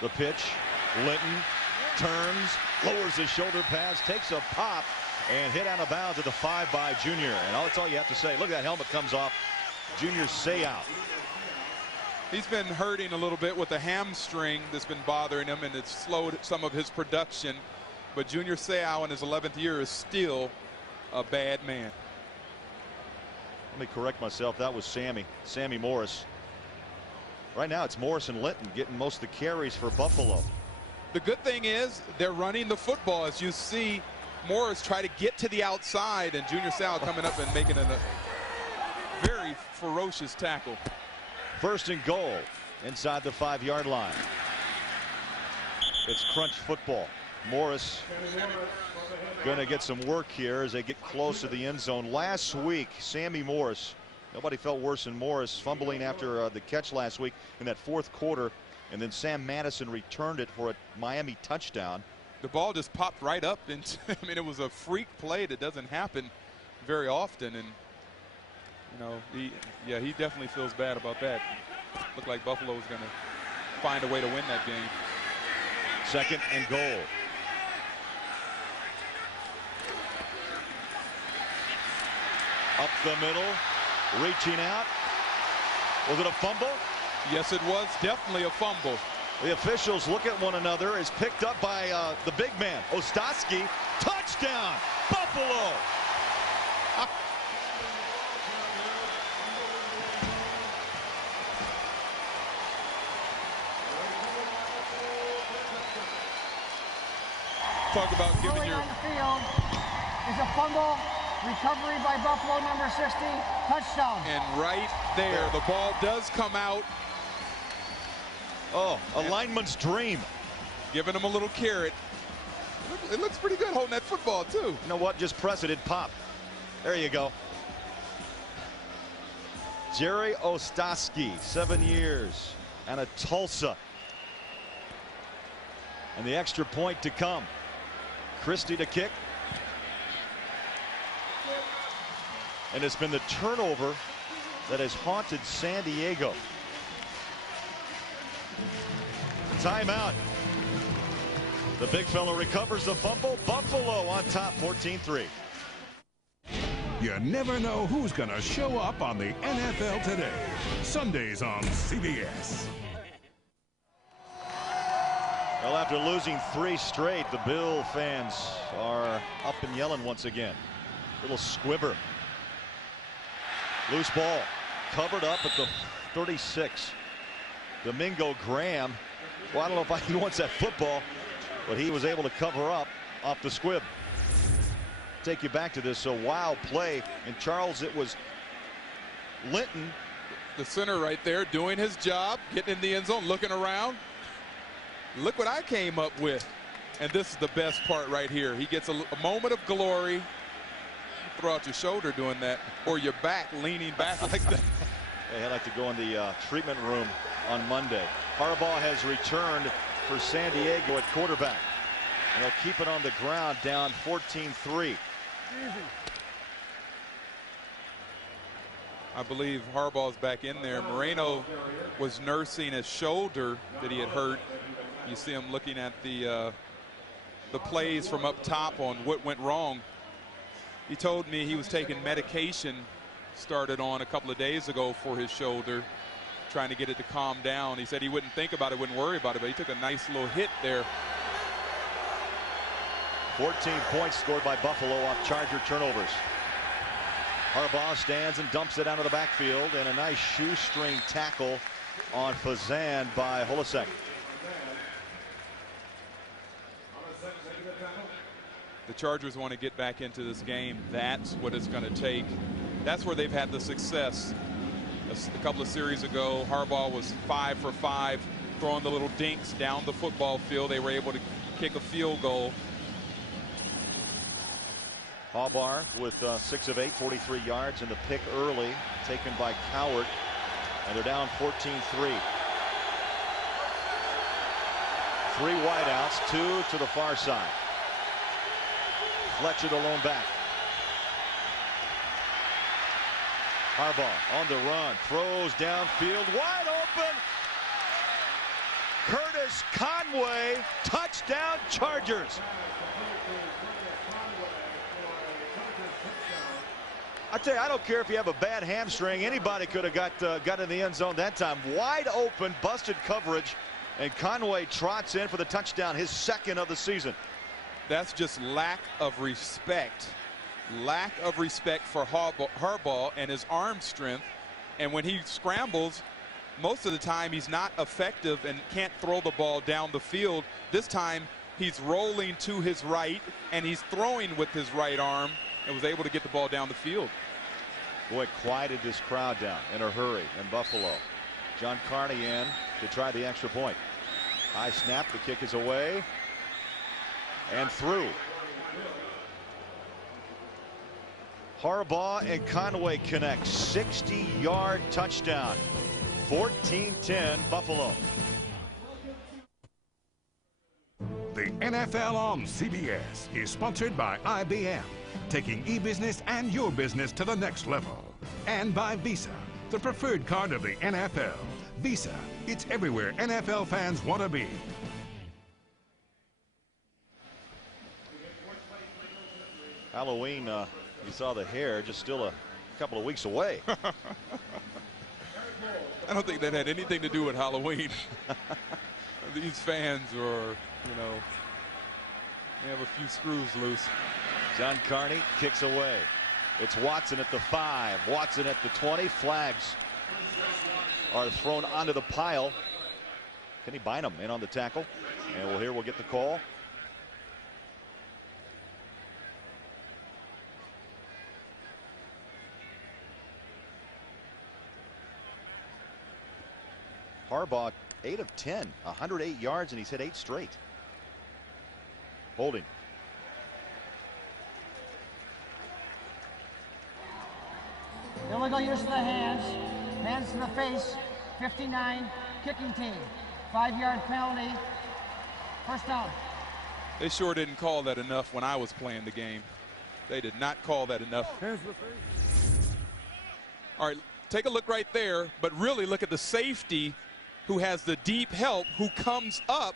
The pitch. Linton turns, lowers his shoulder pads, takes a pop, and hit out of bounds at the 5 by Junior. And that's all you have to say. Look at that helmet comes off. Junior Seau. He's been hurting a little bit with a hamstring that's been bothering him, and it's slowed some of his production. But Junior Seau in his 11th year is still a bad man. Let me correct myself. That was Sammy Morris. Right now it's Morris and Linton getting most of the carries for Buffalo. The good thing is they're running the football. As you see Morris try to get to the outside, and Junior Seau coming up and making a very ferocious tackle. 1st and goal inside the 5-yard line. It's crunch football. Morris going to get some work here as they get close to the end zone. Last week, Sammy Morris, nobody felt worse than Morris, fumbling after the catch last week in that 4th quarter, and then Sam Madison returned it for a Miami touchdown. The ball just popped right up into, I mean, it was a freak play that doesn't happen very often, and you know, he definitely feels bad about that. Looked like Buffalo was going to find a way to win that game. 2nd and goal. Up the middle, reaching out. Was it a fumble? Yes, it was definitely a fumble. The officials look at one another. It's picked up by the big man, Ostosky. Touchdown, Buffalo. Talk about giving your... on the field is a fumble, recovery by Buffalo, number 60, touchdown. And right there, the ball does come out. Oh, a lineman's dream. Giving him a little carrot. It looks pretty good holding that football, too. You know what? Just press it, it pop. There you go. Jerry Ostosky, 7 years, and a Tulsa. And the extra point to come. Christie to kick. And it's been the turnover that has haunted San Diego. Timeout. The big fella recovers the fumble. Buffalo on top, 14-3. You never know who's going to show up on the NFL Today. Sundays on CBS. Well, after losing 3 straight, the Bill fans are up and yelling once again. Little squibber. Loose ball. Covered up at the 36. Domingo Graham. Well, I don't know if he wants that football, but he was able to cover up off the squib. Take you back to this. So wild play. And Charles, it was Linton. The center right there doing his job, getting in the end zone, looking around. Look what I came up with. And this is the best part right here. He gets a moment of glory. Throw out your shoulder doing that, or your back, leaning back like that. They had to go in the treatment room on Monday. Harbaugh has returned for San Diego at quarterback. And they'll keep it on the ground, down 14-3. I believe Harbaugh's back in there. Moreno was nursing a shoulder that he had hurt. You see him looking at the plays from up top on what went wrong. He told me he was taking medication started on a couple of days ago for his shoulder, trying to get it to calm down. He said he wouldn't think about it, wouldn't worry about it, but he took a nice little hit there. 14 points scored by Buffalo off Charger turnovers. Harbaugh stands and dumps it out of the backfield, and a nice shoestring tackle on Fazan by Holisek. The Chargers want to get back into this game. That's what it's going to take. That's where they've had the success. A couple of series ago, Harbaugh was 5 for 5, throwing the little dinks down the football field. They were able to kick a field goal. Harbaugh with 6 of 8, 43 yards, and the pick early taken by Coward, and they're down 14-3. 3 wideouts, 2 to the far side. Fletcher the lone back. Harbaugh on the run, throws downfield, wide open. Curtis Conway, touchdown Chargers. I tell you, I don't care if you have a bad hamstring. Anybody could have got in the end zone that time. Wide open, busted coverage, and Conway trots in for the touchdown, his 2nd of the season. That's just lack of respect. Lack of respect for Harbaugh and his arm strength. And when he scrambles, most of the time he's not effective and can't throw the ball down the field. This time he's rolling to his right and he's throwing with his right arm and was able to get the ball down the field. Boy, quieted this crowd down in a hurry in Buffalo. John Carney in to try the extra point. High snap, the kick is away and through. Harbaugh and Conway connect, 60-yard touchdown. 14-10 Buffalo. The NFL on CBS is sponsored by IBM, taking e-business and your business to the next level. And by Visa, the preferred card of the NFL. Visa, it's everywhere NFL fans want to be. Halloween, you saw the hair, just still a couple of weeks away. I don't think that had anything to do with Halloween. These fans are, you know, they have a few screws loose. John Carney kicks away. It's Watson at the 5, Watson at the 20. Flags are thrown onto the pile. Kenny Bynum in on the tackle, and we'll get the call. Harbaugh 8 of 10, 108 yards, and he's hit 8 straight. Holding. Illegal use of the hands. Hands to the face. 59. Kicking team. 5-yard penalty. First down. They sure didn't call that enough when I was playing the game. They did not call that enough. Hands to the face. All right, take a look right there, but really look at the safety who has the deep help, who comes up,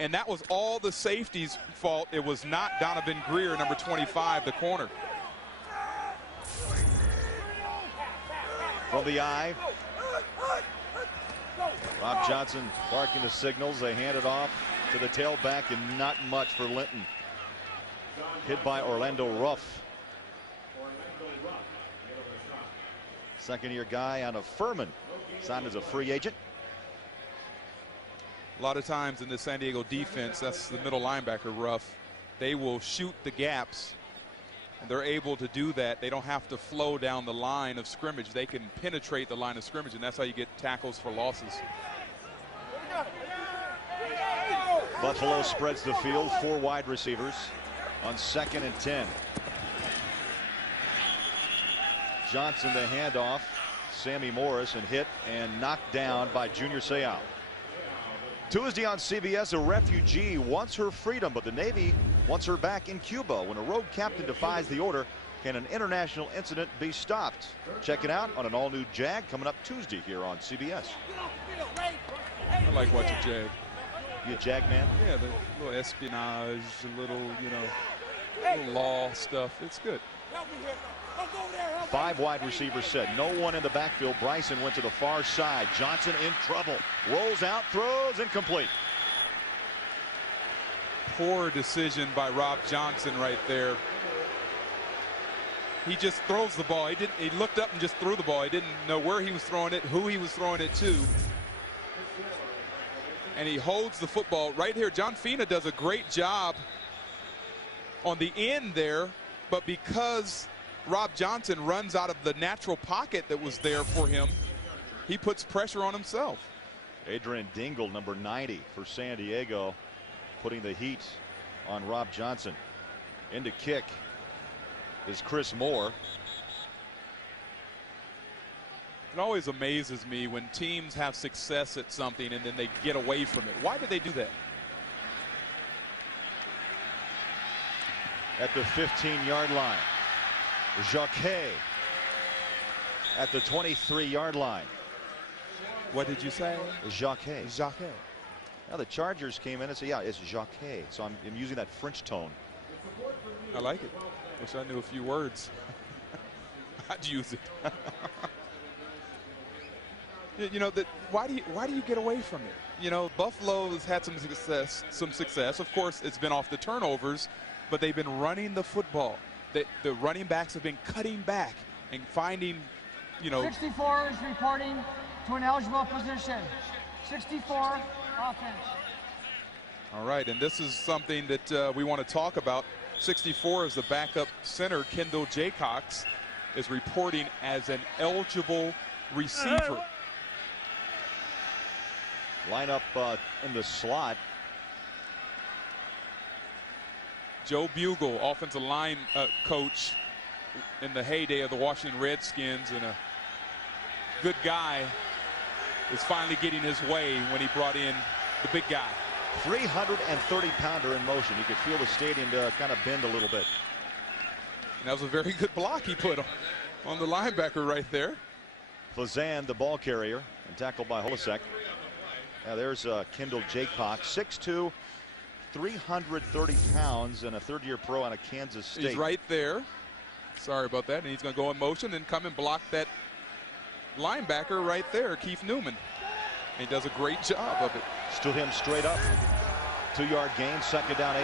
and that was all the safety's fault. It was not Donovan Greer, number 25, the corner. From the eye, Rob Johnson barking the signals. They hand it off to the tailback, and not much for Linton. Hit by Orlando Ruff. Second-year guy out of Furman, signed as a free agent. A lot of times in the San Diego defense, that's the middle linebacker, Ruff. They will shoot the gaps, and they're able to do that. They don't have to flow down the line of scrimmage. They can penetrate the line of scrimmage, and that's how you get tackles for losses. Buffalo spreads the field, 4 wide receivers on 2nd and 10. Johnson the handoff. Sammy Morris, and hit and knocked down by Junior Seau. Tuesday on CBS, a refugee wants her freedom, but the Navy wants her back in Cuba. When a rogue captain defies the order, can an international incident be stopped? Check it out on an all-new Jag coming up Tuesday here on CBS. I like watching Jag. You a Jag man? Yeah, the little espionage, a little, you know, Little law stuff. It's good. 5 wide receivers set. No one in the backfield. Bryson went to the far side. Johnson in trouble. Rolls out, throws, incomplete. Poor decision by Rob Johnson right there. He just throws the ball. He looked up and just threw the ball. He didn't know where he was throwing it, who he was throwing it to. And he holds the football right here. John Fina does a great job on the end there, but because Rob Johnson runs out of the natural pocket that was there for him, he puts pressure on himself. Adrian Dingle, number 90 for San Diego, putting the heat on Rob Johnson. Into kick is Chris Moore. It always amazes me when teams have success at something and then they get away from it. Why do they do that? At the 15-yard line. Jacquet at the 23-yard line. What did you say? Jacquet. Jacquet. Now the Chargers came in and said, yeah, it's Jacquet. So I'm using that French tone. I like it. Wish I knew a few words. I'd use it. You know, why do you get away from it? You know, Buffalo has had some success. Of course, it's been off the turnovers, but they've been running the football. The running backs have been cutting back and finding, you know. 64 is reporting to an eligible position. 64 offense. All right, and this is something that we want to talk about. 64 is the backup center. Kendall Jaycox is reporting as an eligible receiver. Line up in the slot. Joe Bugle, offensive line coach in the heyday of the Washington Redskins, and a good guy, is finally getting his way when he brought in the big guy. 330-pounder in motion. You could feel the stadium kind of bend a little bit. And that was a very good block he put on the linebacker right there. Flazan, the ball carrier, and tackled by Holisek. Now there's Kendall Jaycox, 6'2", 330 pounds, and a third-year pro out of Kansas State. He's right there. Sorry about that. And he's going to go in motion and come and block that linebacker right there, Keith Newman. And he does a great job of it. Stood him straight up. 2-yard gain, 2nd down 8.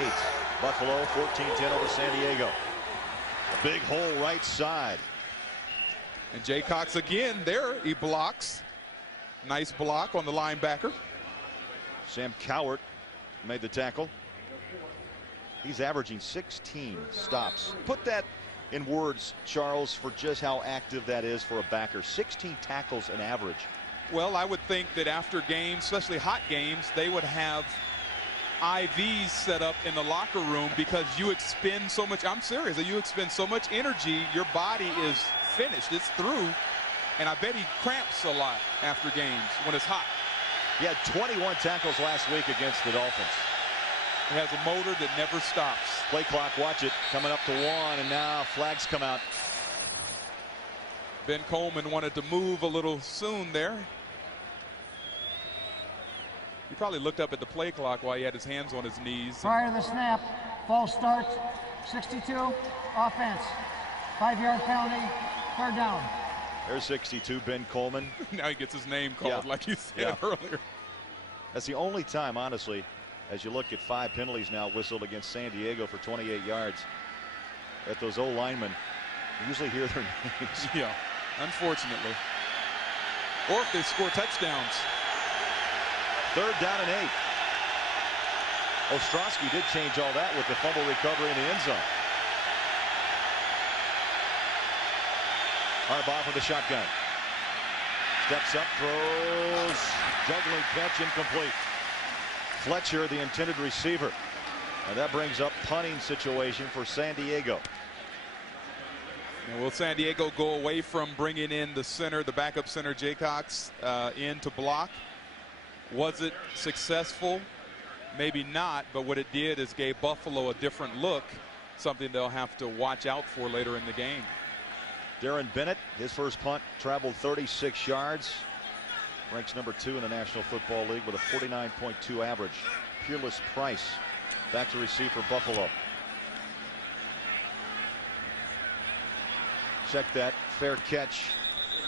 Buffalo 14-10 over San Diego. A big hole right side. And Jaycox again there. He blocks. Nice block on the linebacker. Sam Cowart made the tackle. He's averaging 16 stops. Put that in words, Charles, for just how active that is for a backer. 16 tackles an average. Well, I would think that after games, especially hot games, they would have IVs set up in the locker room because you expend so much. I'm serious. You expend so much energy, your body is finished. It's through. And I bet he cramps a lot after games when it's hot. He had 21 tackles last week against the Dolphins. He has a motor that never stops. Play clock, watch it, coming up to 1, and now flags come out. Ben Coleman wanted to move a little soon there. He probably looked up at the play clock while he had his hands on his knees. Prior to the snap, false start, 62, offense. 5-yard penalty, 3rd down. There's 62, Ben Coleman. Now he gets his name called, like you said earlier. That's the only time, honestly, as you look at 5 penalties now whistled against San Diego for 28 yards, that those old linemen usually hear their names. Yeah, unfortunately. Or if they score touchdowns. 3rd down and 8. Ostrowski did change all that with the fumble recovery in the end zone. Harbaugh for the shotgun. Steps up, throws, juggling catch, incomplete. Fletcher, the intended receiver. And that brings up punting situation for San Diego. Now, will San Diego go away from bringing in the center, the backup center, Jaycox, in to block? Was it successful? Maybe not, but what it did is gave Buffalo a different look, something they'll have to watch out for later in the game. Darren Bennett, his first punt traveled 36 yards. Ranks number 2 in the National Football League with a 49.2 average. Peerless Price back to receive for Buffalo. intersect that. Fair catch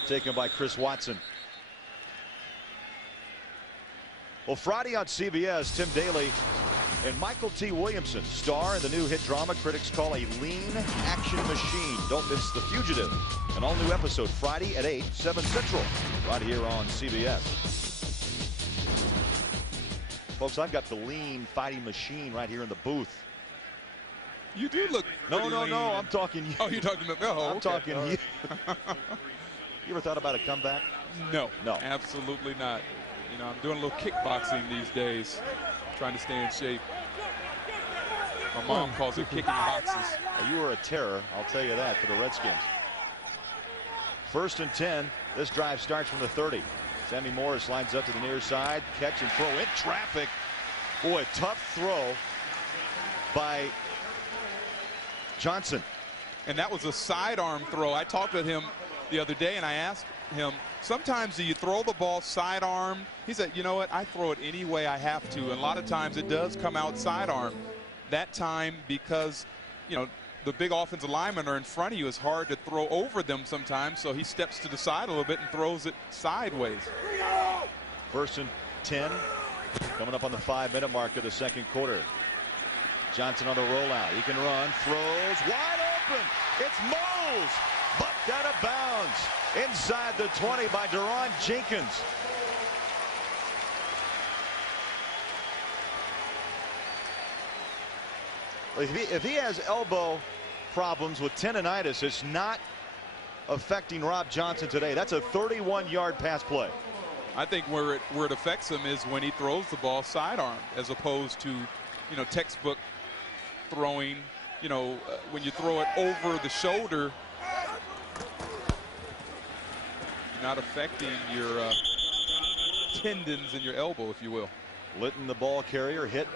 taken by Chris Watson. Well, Friday on CBS, Tim Daly and Michael T. Williamson star in the new hit drama critics call a lean action machine. Don't miss The Fugitive, an all-new episode Friday at 8, 7 Central, right here on CBS. Folks, I've got the lean fighting machine right here in the booth. You do look No, lean. I'm talking you. Oh, you're talking about me. I'm talking you. You ever thought about a comeback? No, no, absolutely not. You know, I'm doing a little kickboxing these days, trying to stay in shape. My mom calls it kicking boxes. You were a terror, I'll tell you that, for the Redskins. 1st and 10. This drive starts from the 30. Sammy Morris lines up to the near side. Catch and throw in traffic. Boy, tough throw by Johnson. And that was a sidearm throw. I talked with him the other day, and I asked him, sometimes do you throw the ball sidearm? He said, you know what, I throw it any way I have to. And a lot of times it does come out sidearm. That time, because, you know, the big offensive linemen are in front of you, it's hard to throw over them sometimes. So he steps to the side a little bit and throws it sideways. 1st and 10. Coming up on the 5-minute mark of the second quarter. Johnson on the rollout. He can run, throws, wide open. It's Moles, bucked out of bounds. Inside the 20 by Deron Jenkins. If he has elbow problems with tendonitis, it's not affecting Rob Johnson today. That's a 31-yard pass play. I think where it affects him is when he throws the ball sidearm, as opposed to, you know, textbook throwing. You know, when you throw it over the shoulder, you're not affecting your tendons in your elbow, if you will. Litton, the ball carrier, hit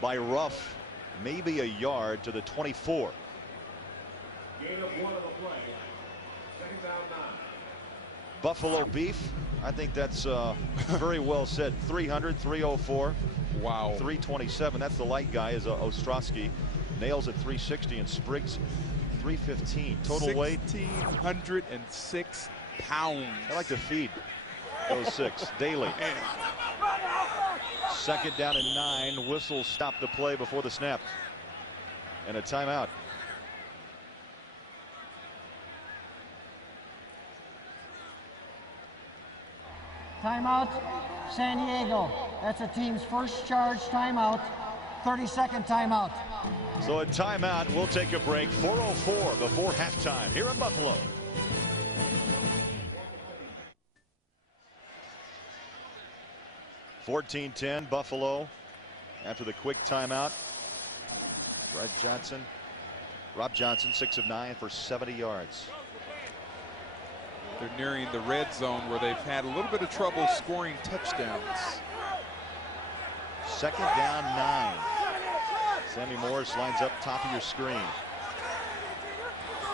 by Ruff, maybe a yard to the 24. Buffalo beef, I think that's very well said. 300, 304. Wow. 327. That's the light guy, is Ostrowski. Nails at 360 and Spriggs 315. Total weight 1,606 pounds. I like to feed those 6 daily. 2nd down and 9. Whistle stopped the play before the snap. And a timeout. Timeout, San Diego. That's the team's first charge timeout. 30-second timeout. So a timeout. We'll take a break. 4:04 before halftime here in Buffalo. (14-10) Buffalo after the quick timeout. Rob Johnson 6 of 9 for 70 yards. They're nearing the red zone where they've had a little bit of trouble scoring touchdowns. 2nd down 9. Sammy Morris lines up top of your screen.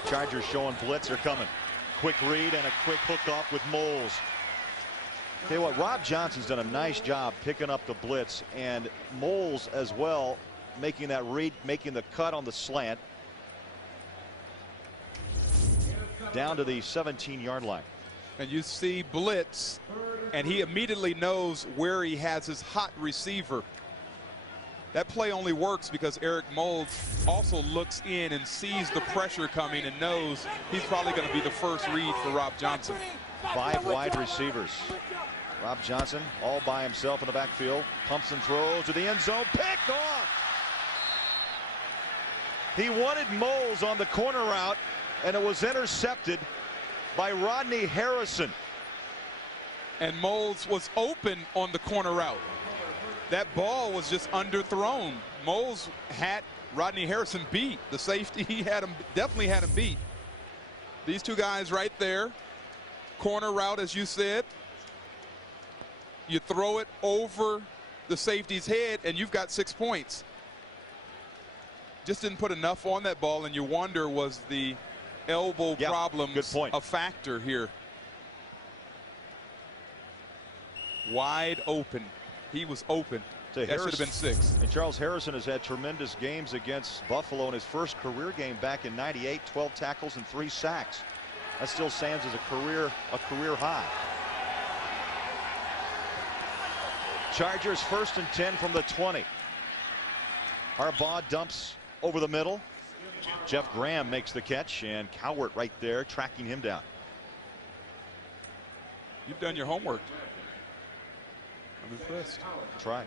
Chargers showing blitz. They're coming. Quick read and a quick hook off with Moles. Tell you what, Rob Johnson's done a nice job picking up the blitz, and Moles as well, making that read, making the cut on the slant down to the 17-yard line. And you see blitz, and he immediately knows where he has his hot receiver. That play only works because Eric Moles also looks in and sees the pressure coming and knows he's probably going to be the first read for Rob Johnson. 5 wide receivers. Rob Johnson all by himself in the backfield. Pumps and throws to the end zone. Picked off. He wanted Moles on the corner route, and it was intercepted by Rodney Harrison. And Moles was open on the corner route. That ball was just underthrown. Moles had Rodney Harrison beat. The safety, he had him, definitely had him beat. These two guys right there. Corner route, as you said. You throw it over the safety's head, and you've got 6 points. Just didn't put enough on that ball, and you wonder, was the elbow problems a factor here? Wide open. He was open. That should have been 6. And Charles Harrison has had tremendous games against Buffalo in his first career game back in '98. 12 tackles and 3 sacks. That still stands as a career high. Chargers 1st and 10 from the 20. Harbaugh dumps over the middle. Jeff Graham makes the catch, and Cowart right there tracking him down. You've done your homework. I'm impressed. Try.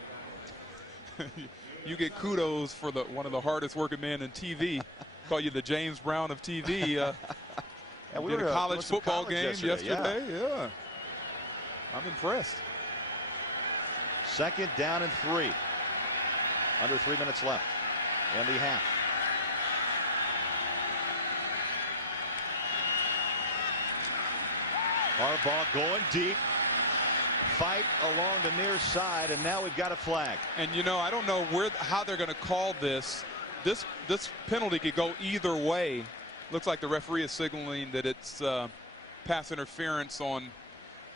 You get kudos for one of the hardest working men in TV. Call you the James Brown of TV. Yeah, we did were a college football game yesterday. Yeah. I'm impressed. 2nd down and 3. Under 3 minutes left in the half. Harbaugh going deep. Fight along the near side, and now we've got a flag. And you know, I don't know how they're going to call this. This penalty could go either way. Looks like the referee is signaling that it's pass interference on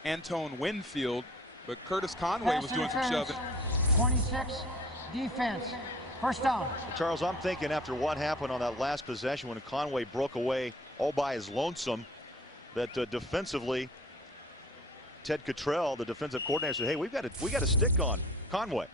Antoine Winfield, but Curtis Conway was doing some shoving. 26, defense, 1st down. Charles, I'm thinking after what happened on that last possession when Conway broke away all by his lonesome, that defensively, Ted Cottrell, the defensive coordinator, said, hey, we got a stick on Conway.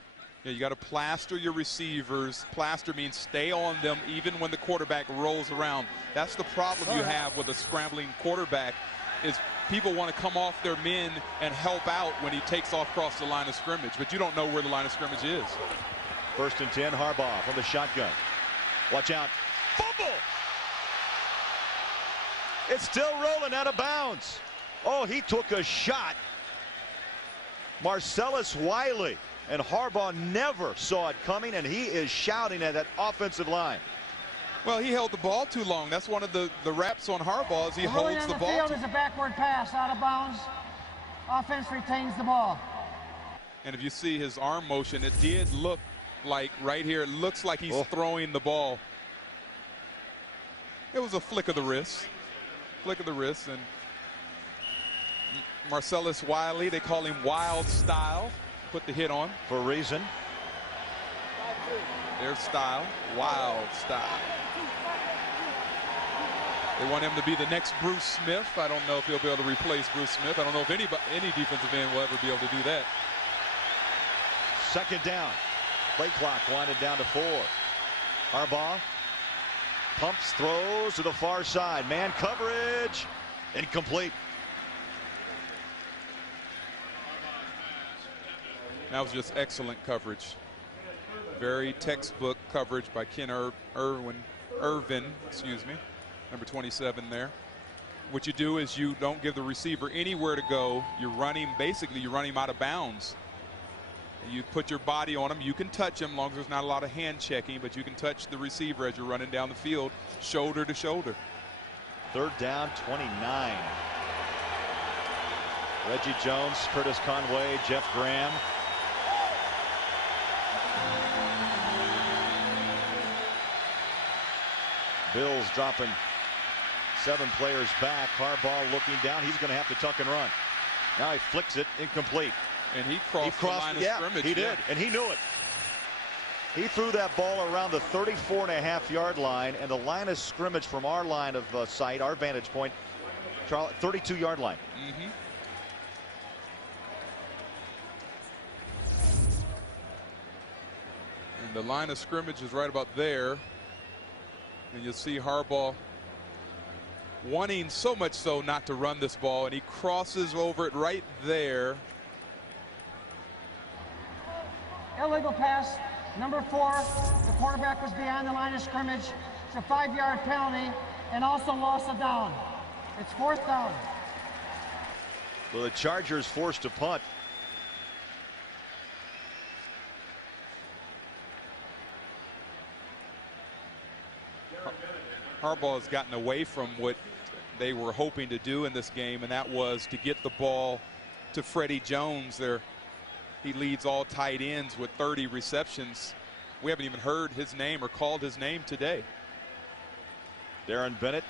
Yeah, you got to plaster your receivers. Plaster means stay on them even when the quarterback rolls around. That's the problem you have with a scrambling quarterback, is people want to come off their men and help out when he takes off across the line of scrimmage, but you don't know where the line of scrimmage is. 1st and 10, Harbaugh from the shotgun. Watch out. Fumble! It's still rolling out of bounds. Oh, he took a shot. Marcellus Wiley, and Harbaugh never saw it coming, and he is shouting at that offensive line. Well, he held the ball too long. That's one of the raps on Harbaugh, is he holds the ball. The field is a backward pass out of bounds. Offense retains the ball. And if you see his arm motion, it did look like right here, it looks like he's throwing the ball. It was a flick of the wrist. Flick of the wrist, and Marcellus Wiley, they call him Wild Style, put the hit on. For a reason. Their style, Wild Style. They want him to be the next Bruce Smith. I don't know if he'll be able to replace Bruce Smith. I don't know if any defensive end will ever be able to do that. 2nd down. Play clock winding down to 4. Harbaugh pumps, throws to the far side. Man coverage. Incomplete. That was just excellent coverage. Very textbook coverage by Ken Irvin, excuse me, number 27 there. What you do is you don't give the receiver anywhere to go. You're running, basically you run him out of bounds. You put your body on him. You can touch him as long as there's not a lot of hand checking, but you can touch the receiver as you're running down the field, shoulder to shoulder. 3rd down, 29. Reggie Jones, Curtis Conway, Jeff Graham. Bills dropping 7 players back. Harbaugh looking down. He's going to have to tuck and run. Now he flicks it, incomplete. And he crossed the line of scrimmage. He did, and he knew it. He threw that ball around the 34.5-yard line, and the line of scrimmage from our line of sight, our vantage point, 32-yard line. And the line of scrimmage is right about there. And you'll see Harbaugh wanting so much so not to run this ball, and he crosses over it right there. Illegal pass, number 4. The quarterback was beyond the line of scrimmage. It's a 5-yard penalty and also loss of down. It's 4th down. Well, the Chargers forced to punt. Harbaugh has gotten away from what they were hoping to do in this game, and that was to get the ball to Freddie Jones. He leads all tight ends with 30 receptions. We haven't even heard his name or called his name today. Darren Bennett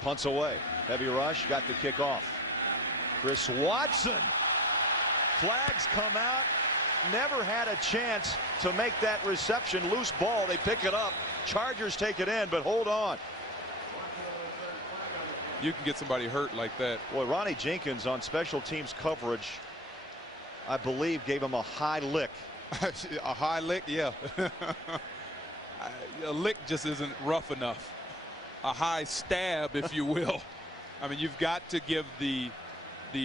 punts away. Heavy rush, got the kick off. Chris Watson. Flags come out, never had a chance to make that reception. Loose ball, they pick it up. Chargers take it in, but hold on. You can get somebody hurt like that. Boy, Ronnie Jenkins on special teams coverage, I believe, gave him a high lick. A high lick, yeah. A lick just isn't rough enough. A high stab, if you will. I mean, you've got to give the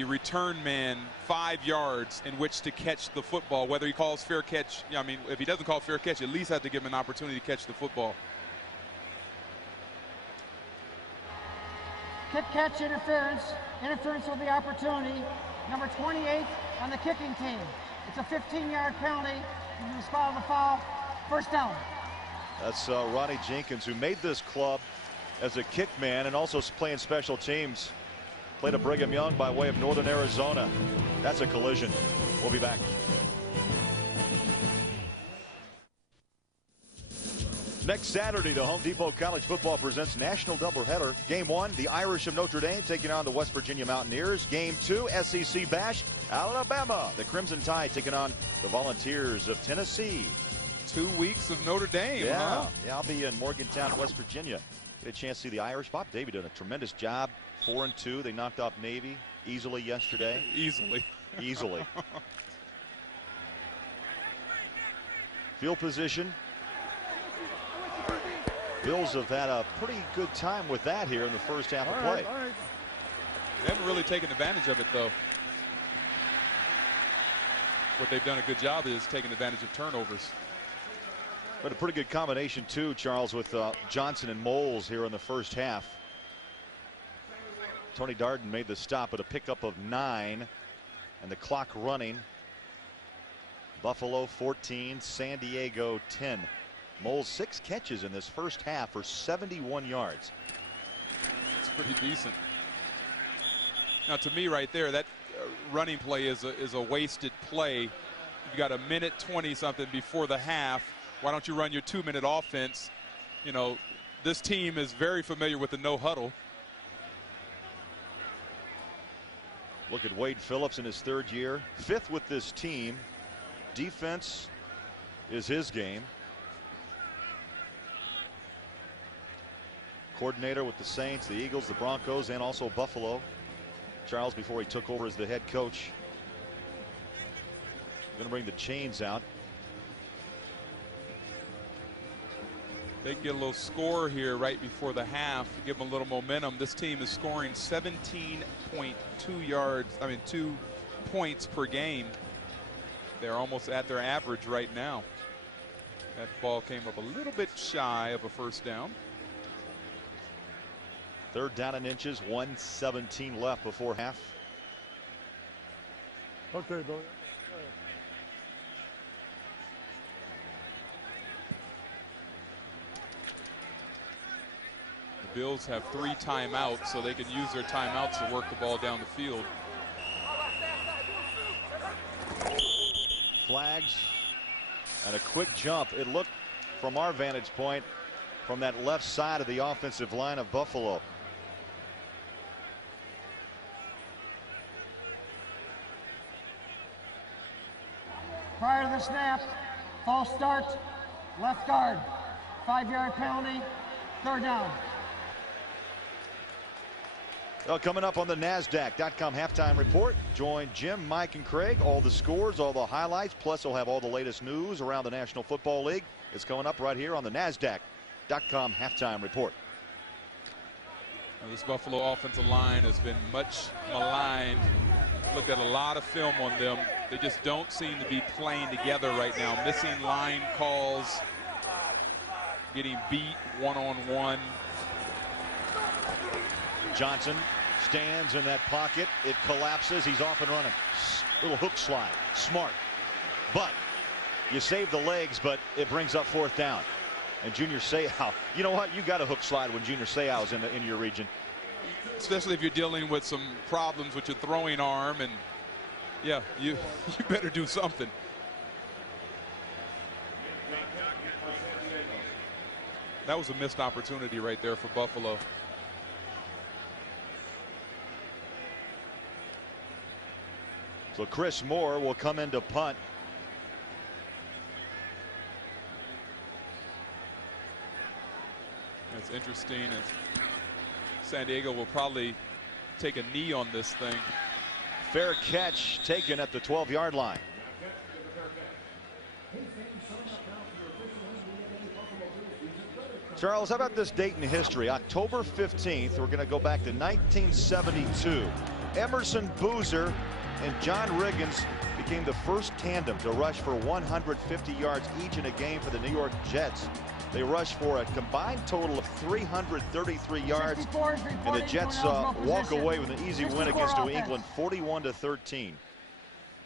return man 5 yards in which to catch the football, whether he calls fair catch. I mean, if he doesn't call fair catch, at least have to give him an opportunity to catch the football. Kick catch interference. Interference with the opportunity. Number 28 on the kicking team. It's a 15-yard penalty. In spot of the foul. First down. That's Ronnie Jenkins, who made this club as a kick man and also playing special teams. Played at Brigham Young by way of Northern Arizona. That's a collision. We'll be back. Next Saturday, the Home Depot College Football presents National Doubleheader. Game 1, the Irish of Notre Dame taking on the West Virginia Mountaineers. Game 2, SEC Bash, Alabama. The Crimson Tide taking on the Volunteers of Tennessee. 2 weeks of Notre Dame, yeah. huh? Yeah, I'll be in Morgantown, West Virginia. Get a chance to see the Irish. Bob Davie did a tremendous job. 4-2. They knocked off Navy easily yesterday. Easily. Easily. Field position. Bills have had a pretty good time with that here in the first half of play. They haven't really taken advantage of it, though. What they've done a good job is taking advantage of turnovers. But a pretty good combination, too, Charles, with Johnson and Moles here in the first half. Tony Darden made the stop at a pickup of 9, and the clock running. Buffalo 14, San Diego 10. Moles 6 catches in this first half for 71 yards. It's pretty decent. Now, to me, right there, that running play is a wasted play. You've got a minute 20 something before the half. Why don't you run your 2-minute offense? You know, this team is very familiar with the no huddle. Look at Wade Phillips in his 3rd year, 5th with this team. Defense is his game. Coordinator with the Saints, the Eagles, the Broncos, and also Buffalo. Charles, before he took over as the head coach, going to bring the chains out. They get a little score here right before the half to give them a little momentum. This team is scoring 17.2 2 points per game. They're almost at their average right now. That ball came up a little bit shy of a first down. 3rd down and inches, 1:17 left before half. Okay, bro. The Bills have 3 timeouts, so they can use their timeouts to work the ball down the field. Flags and a quick jump. It looked from our vantage point from that left side of the offensive line of Buffalo. Prior to the snap, false start, left guard, 5-yard penalty, 3rd down. Well, coming up on the NASDAQ.com halftime report, join Jim, Mike, and Craig. All the scores, all the highlights, plus we'll have all the latest news around the National Football League. It's coming up right here on the NASDAQ.com halftime report. Now, this Buffalo offensive line has been much maligned. Looked at a lot of film on them. They just don't seem to be playing together right now. Missing line calls, getting beat one-on-one. Johnson stands in that pocket. It collapses. He's off and running. Little hook slide. Smart. But you save the legs, but it brings up 4th down. And Junior Seau, you know what? You got a hook slide when Junior Seau is in your region. Especially if you're dealing with some problems with your throwing arm, and yeah, you better do something. That was a missed opportunity right there for Buffalo. So Chris Moore will come in to punt. That's interesting. And San Diego will probably take a knee on this thing. Fair catch taken at the 12-yard line. Charles, how about this date in history? October 15th, we're going to go back to 1972. Emerson Boozer and John Riggins became the first tandem to rush for 150 yards each in a game for the New York Jets. They rushed for a combined total of 333 yards, and the Jets walk away with an easy win against New England, 41-13.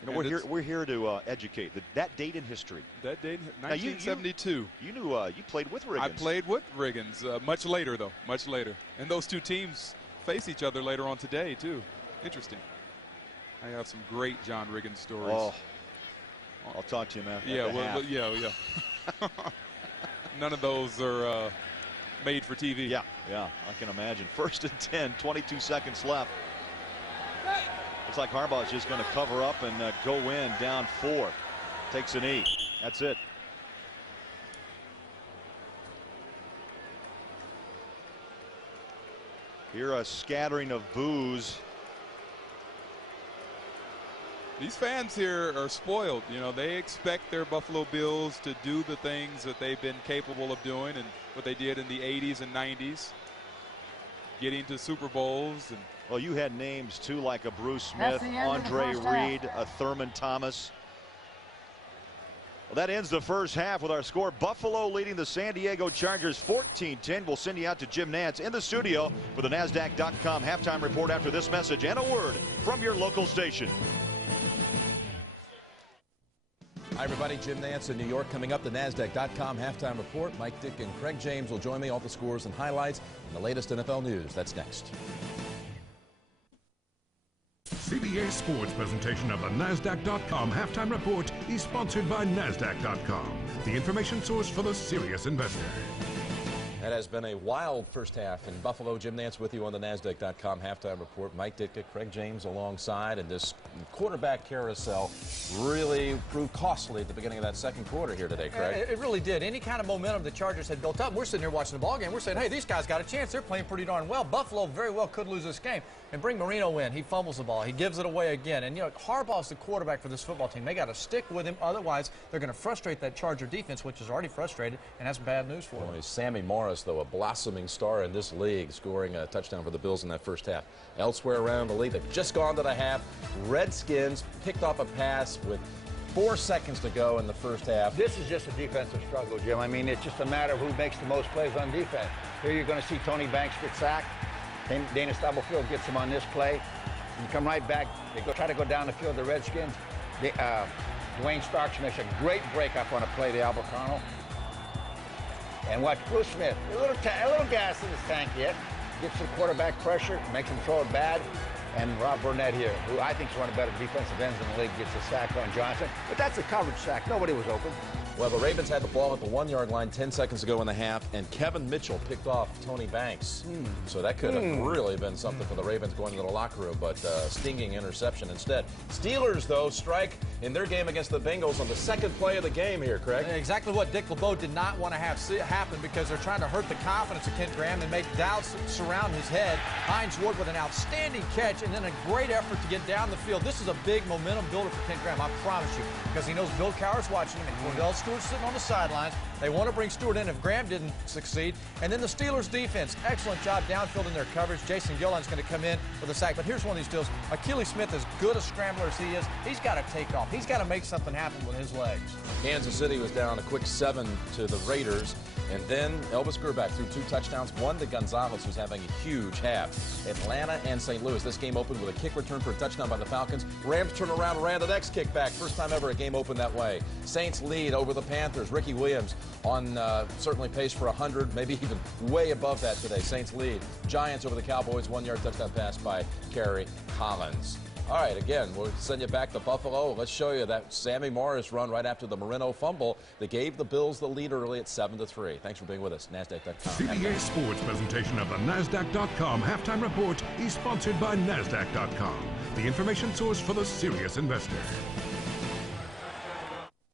You know, we're here to educate that date in history. That date, 1972. You knew you played with Riggins. I played with Riggins much later, though, much later. And those two teams face each other later on today, too. Interesting. I have some great John Riggins stories. Oh, I'll talk to you, man. Yeah, well, yeah. None of those are made for TV. Yeah, I can imagine. 1st and 10, 22 seconds left. Looks like Harbaugh's just going to cover up and go in down 4. Takes a knee. That's it. Here a scattering of boos. These fans here are spoiled. You know, they expect their Buffalo Bills to do the things that they've been capable of doing and what they did in the 80s and 90s. Getting to Super Bowls. And well, you had names too, like a Bruce Smith, Andre Reed, a Thurman Thomas. Well, that ends the first half with our score. Buffalo leading the San Diego Chargers 14-10. We'll send you out to Jim Nantz in the studio for the NASDAQ.com halftime report after this message and a word from your local station. Hi, everybody. Jim Nantz in New York. Coming up, the NASDAQ.com halftime report. Mike Dick and Craig James will join me. All the scores and highlights and the latest NFL news. That's next. CBS Sports presentation of the NASDAQ.com halftime report is sponsored by NASDAQ.com, the information source for the serious investor. That has been a wild first half in Buffalo. Jim Nantz with you on the NASDAQ.com halftime report. Mike Ditka, Craig James alongside, and this quarterback carousel really proved costly at the beginning of that second quarter here today, Craig. It really did. Any kind of momentum the Chargers had built up, we're sitting here watching the ball game. We're saying, hey, these guys got a chance. They're playing pretty darn well. Buffalo very well could lose this game. And bring Marino in. He fumbles the ball. He gives it away again. And, you know, Harbaugh's the quarterback for this football team. They got to stick with him. Otherwise, they're going to frustrate that Charger defense, which is already frustrated, and that's bad news for them. Sammy Morris, though, a blossoming star in this league, scoring a touchdown for the Bills in that first half. Elsewhere around the league, they've just gone to the half. Redskins picked off a pass with 4 seconds to go in the first half. This is just a defensive struggle, Jim. I mean, it's just a matter of who makes the most plays on defense. Here you're going to see Tony Banks get sacked. Dana Stubblefield gets him on this play. You come right back. They try to go down the field, the Redskins. Dwayne Starks makes a great break up on a play to Albacano. And watch Bruce Smith, a little gas in his tank yet. Gets some quarterback pressure, makes him throw it bad. And Rob Burnett here, who I think is one of the better defensive ends in the league, gets a sack on Johnson. But that's a coverage sack. Nobody was open. Well, the Ravens had the ball at the 1-yard line 10 seconds to go in the half, and Kevin Mitchell picked off Tony Banks. So that could have really been something for the Ravens going into the locker room, but stinging interception instead. Steelers, though, strike in their game against the Bengals on the second play of the game here, Craig. Exactly what Dick LeBeau did not want to have happen, because they're trying to hurt the confidence of Kent Graham and make doubts surround his head. Hines Ward with an outstanding catch and then a great effort to get down the field. This is a big momentum builder for Kent Graham, I promise you, because he knows Bill Cowher's watching him and Cordell Stewart's sitting on the sidelines. They want to bring Stewart in if Graham didn't succeed. And then the Steelers defense, excellent job downfield in their coverage. Jason Gilliland's going to come in with a sack. But here's one of these deals. Achilles Smith, as good a scrambler as he is, he's got to take off. He's got to make something happen with his legs. Kansas City was down a quick 7 to the Raiders. And then Elvis Grbac threw 2 touchdowns, one to Gonzalez, who's having a huge half. Atlanta and St. Louis. This game opened with a kick return for a touchdown by the Falcons. Rams turn around and ran the next kick back. First time ever a game opened that way. Saints lead over the Panthers. Ricky Williams on certainly pace for 100, maybe even way above that today. Saints lead. Giants over the Cowboys. 1-yard touchdown pass by Kerry Collins. All right, again, we'll send you back to Buffalo. Let's show you that Sammy Morris run right after the Marino fumble that gave the Bills the lead early at 7-3. Thanks for being with us. NASDAQ.com. CBS Sports presentation of the NASDAQ.com halftime report is sponsored by NASDAQ.com, the information source for the serious investor.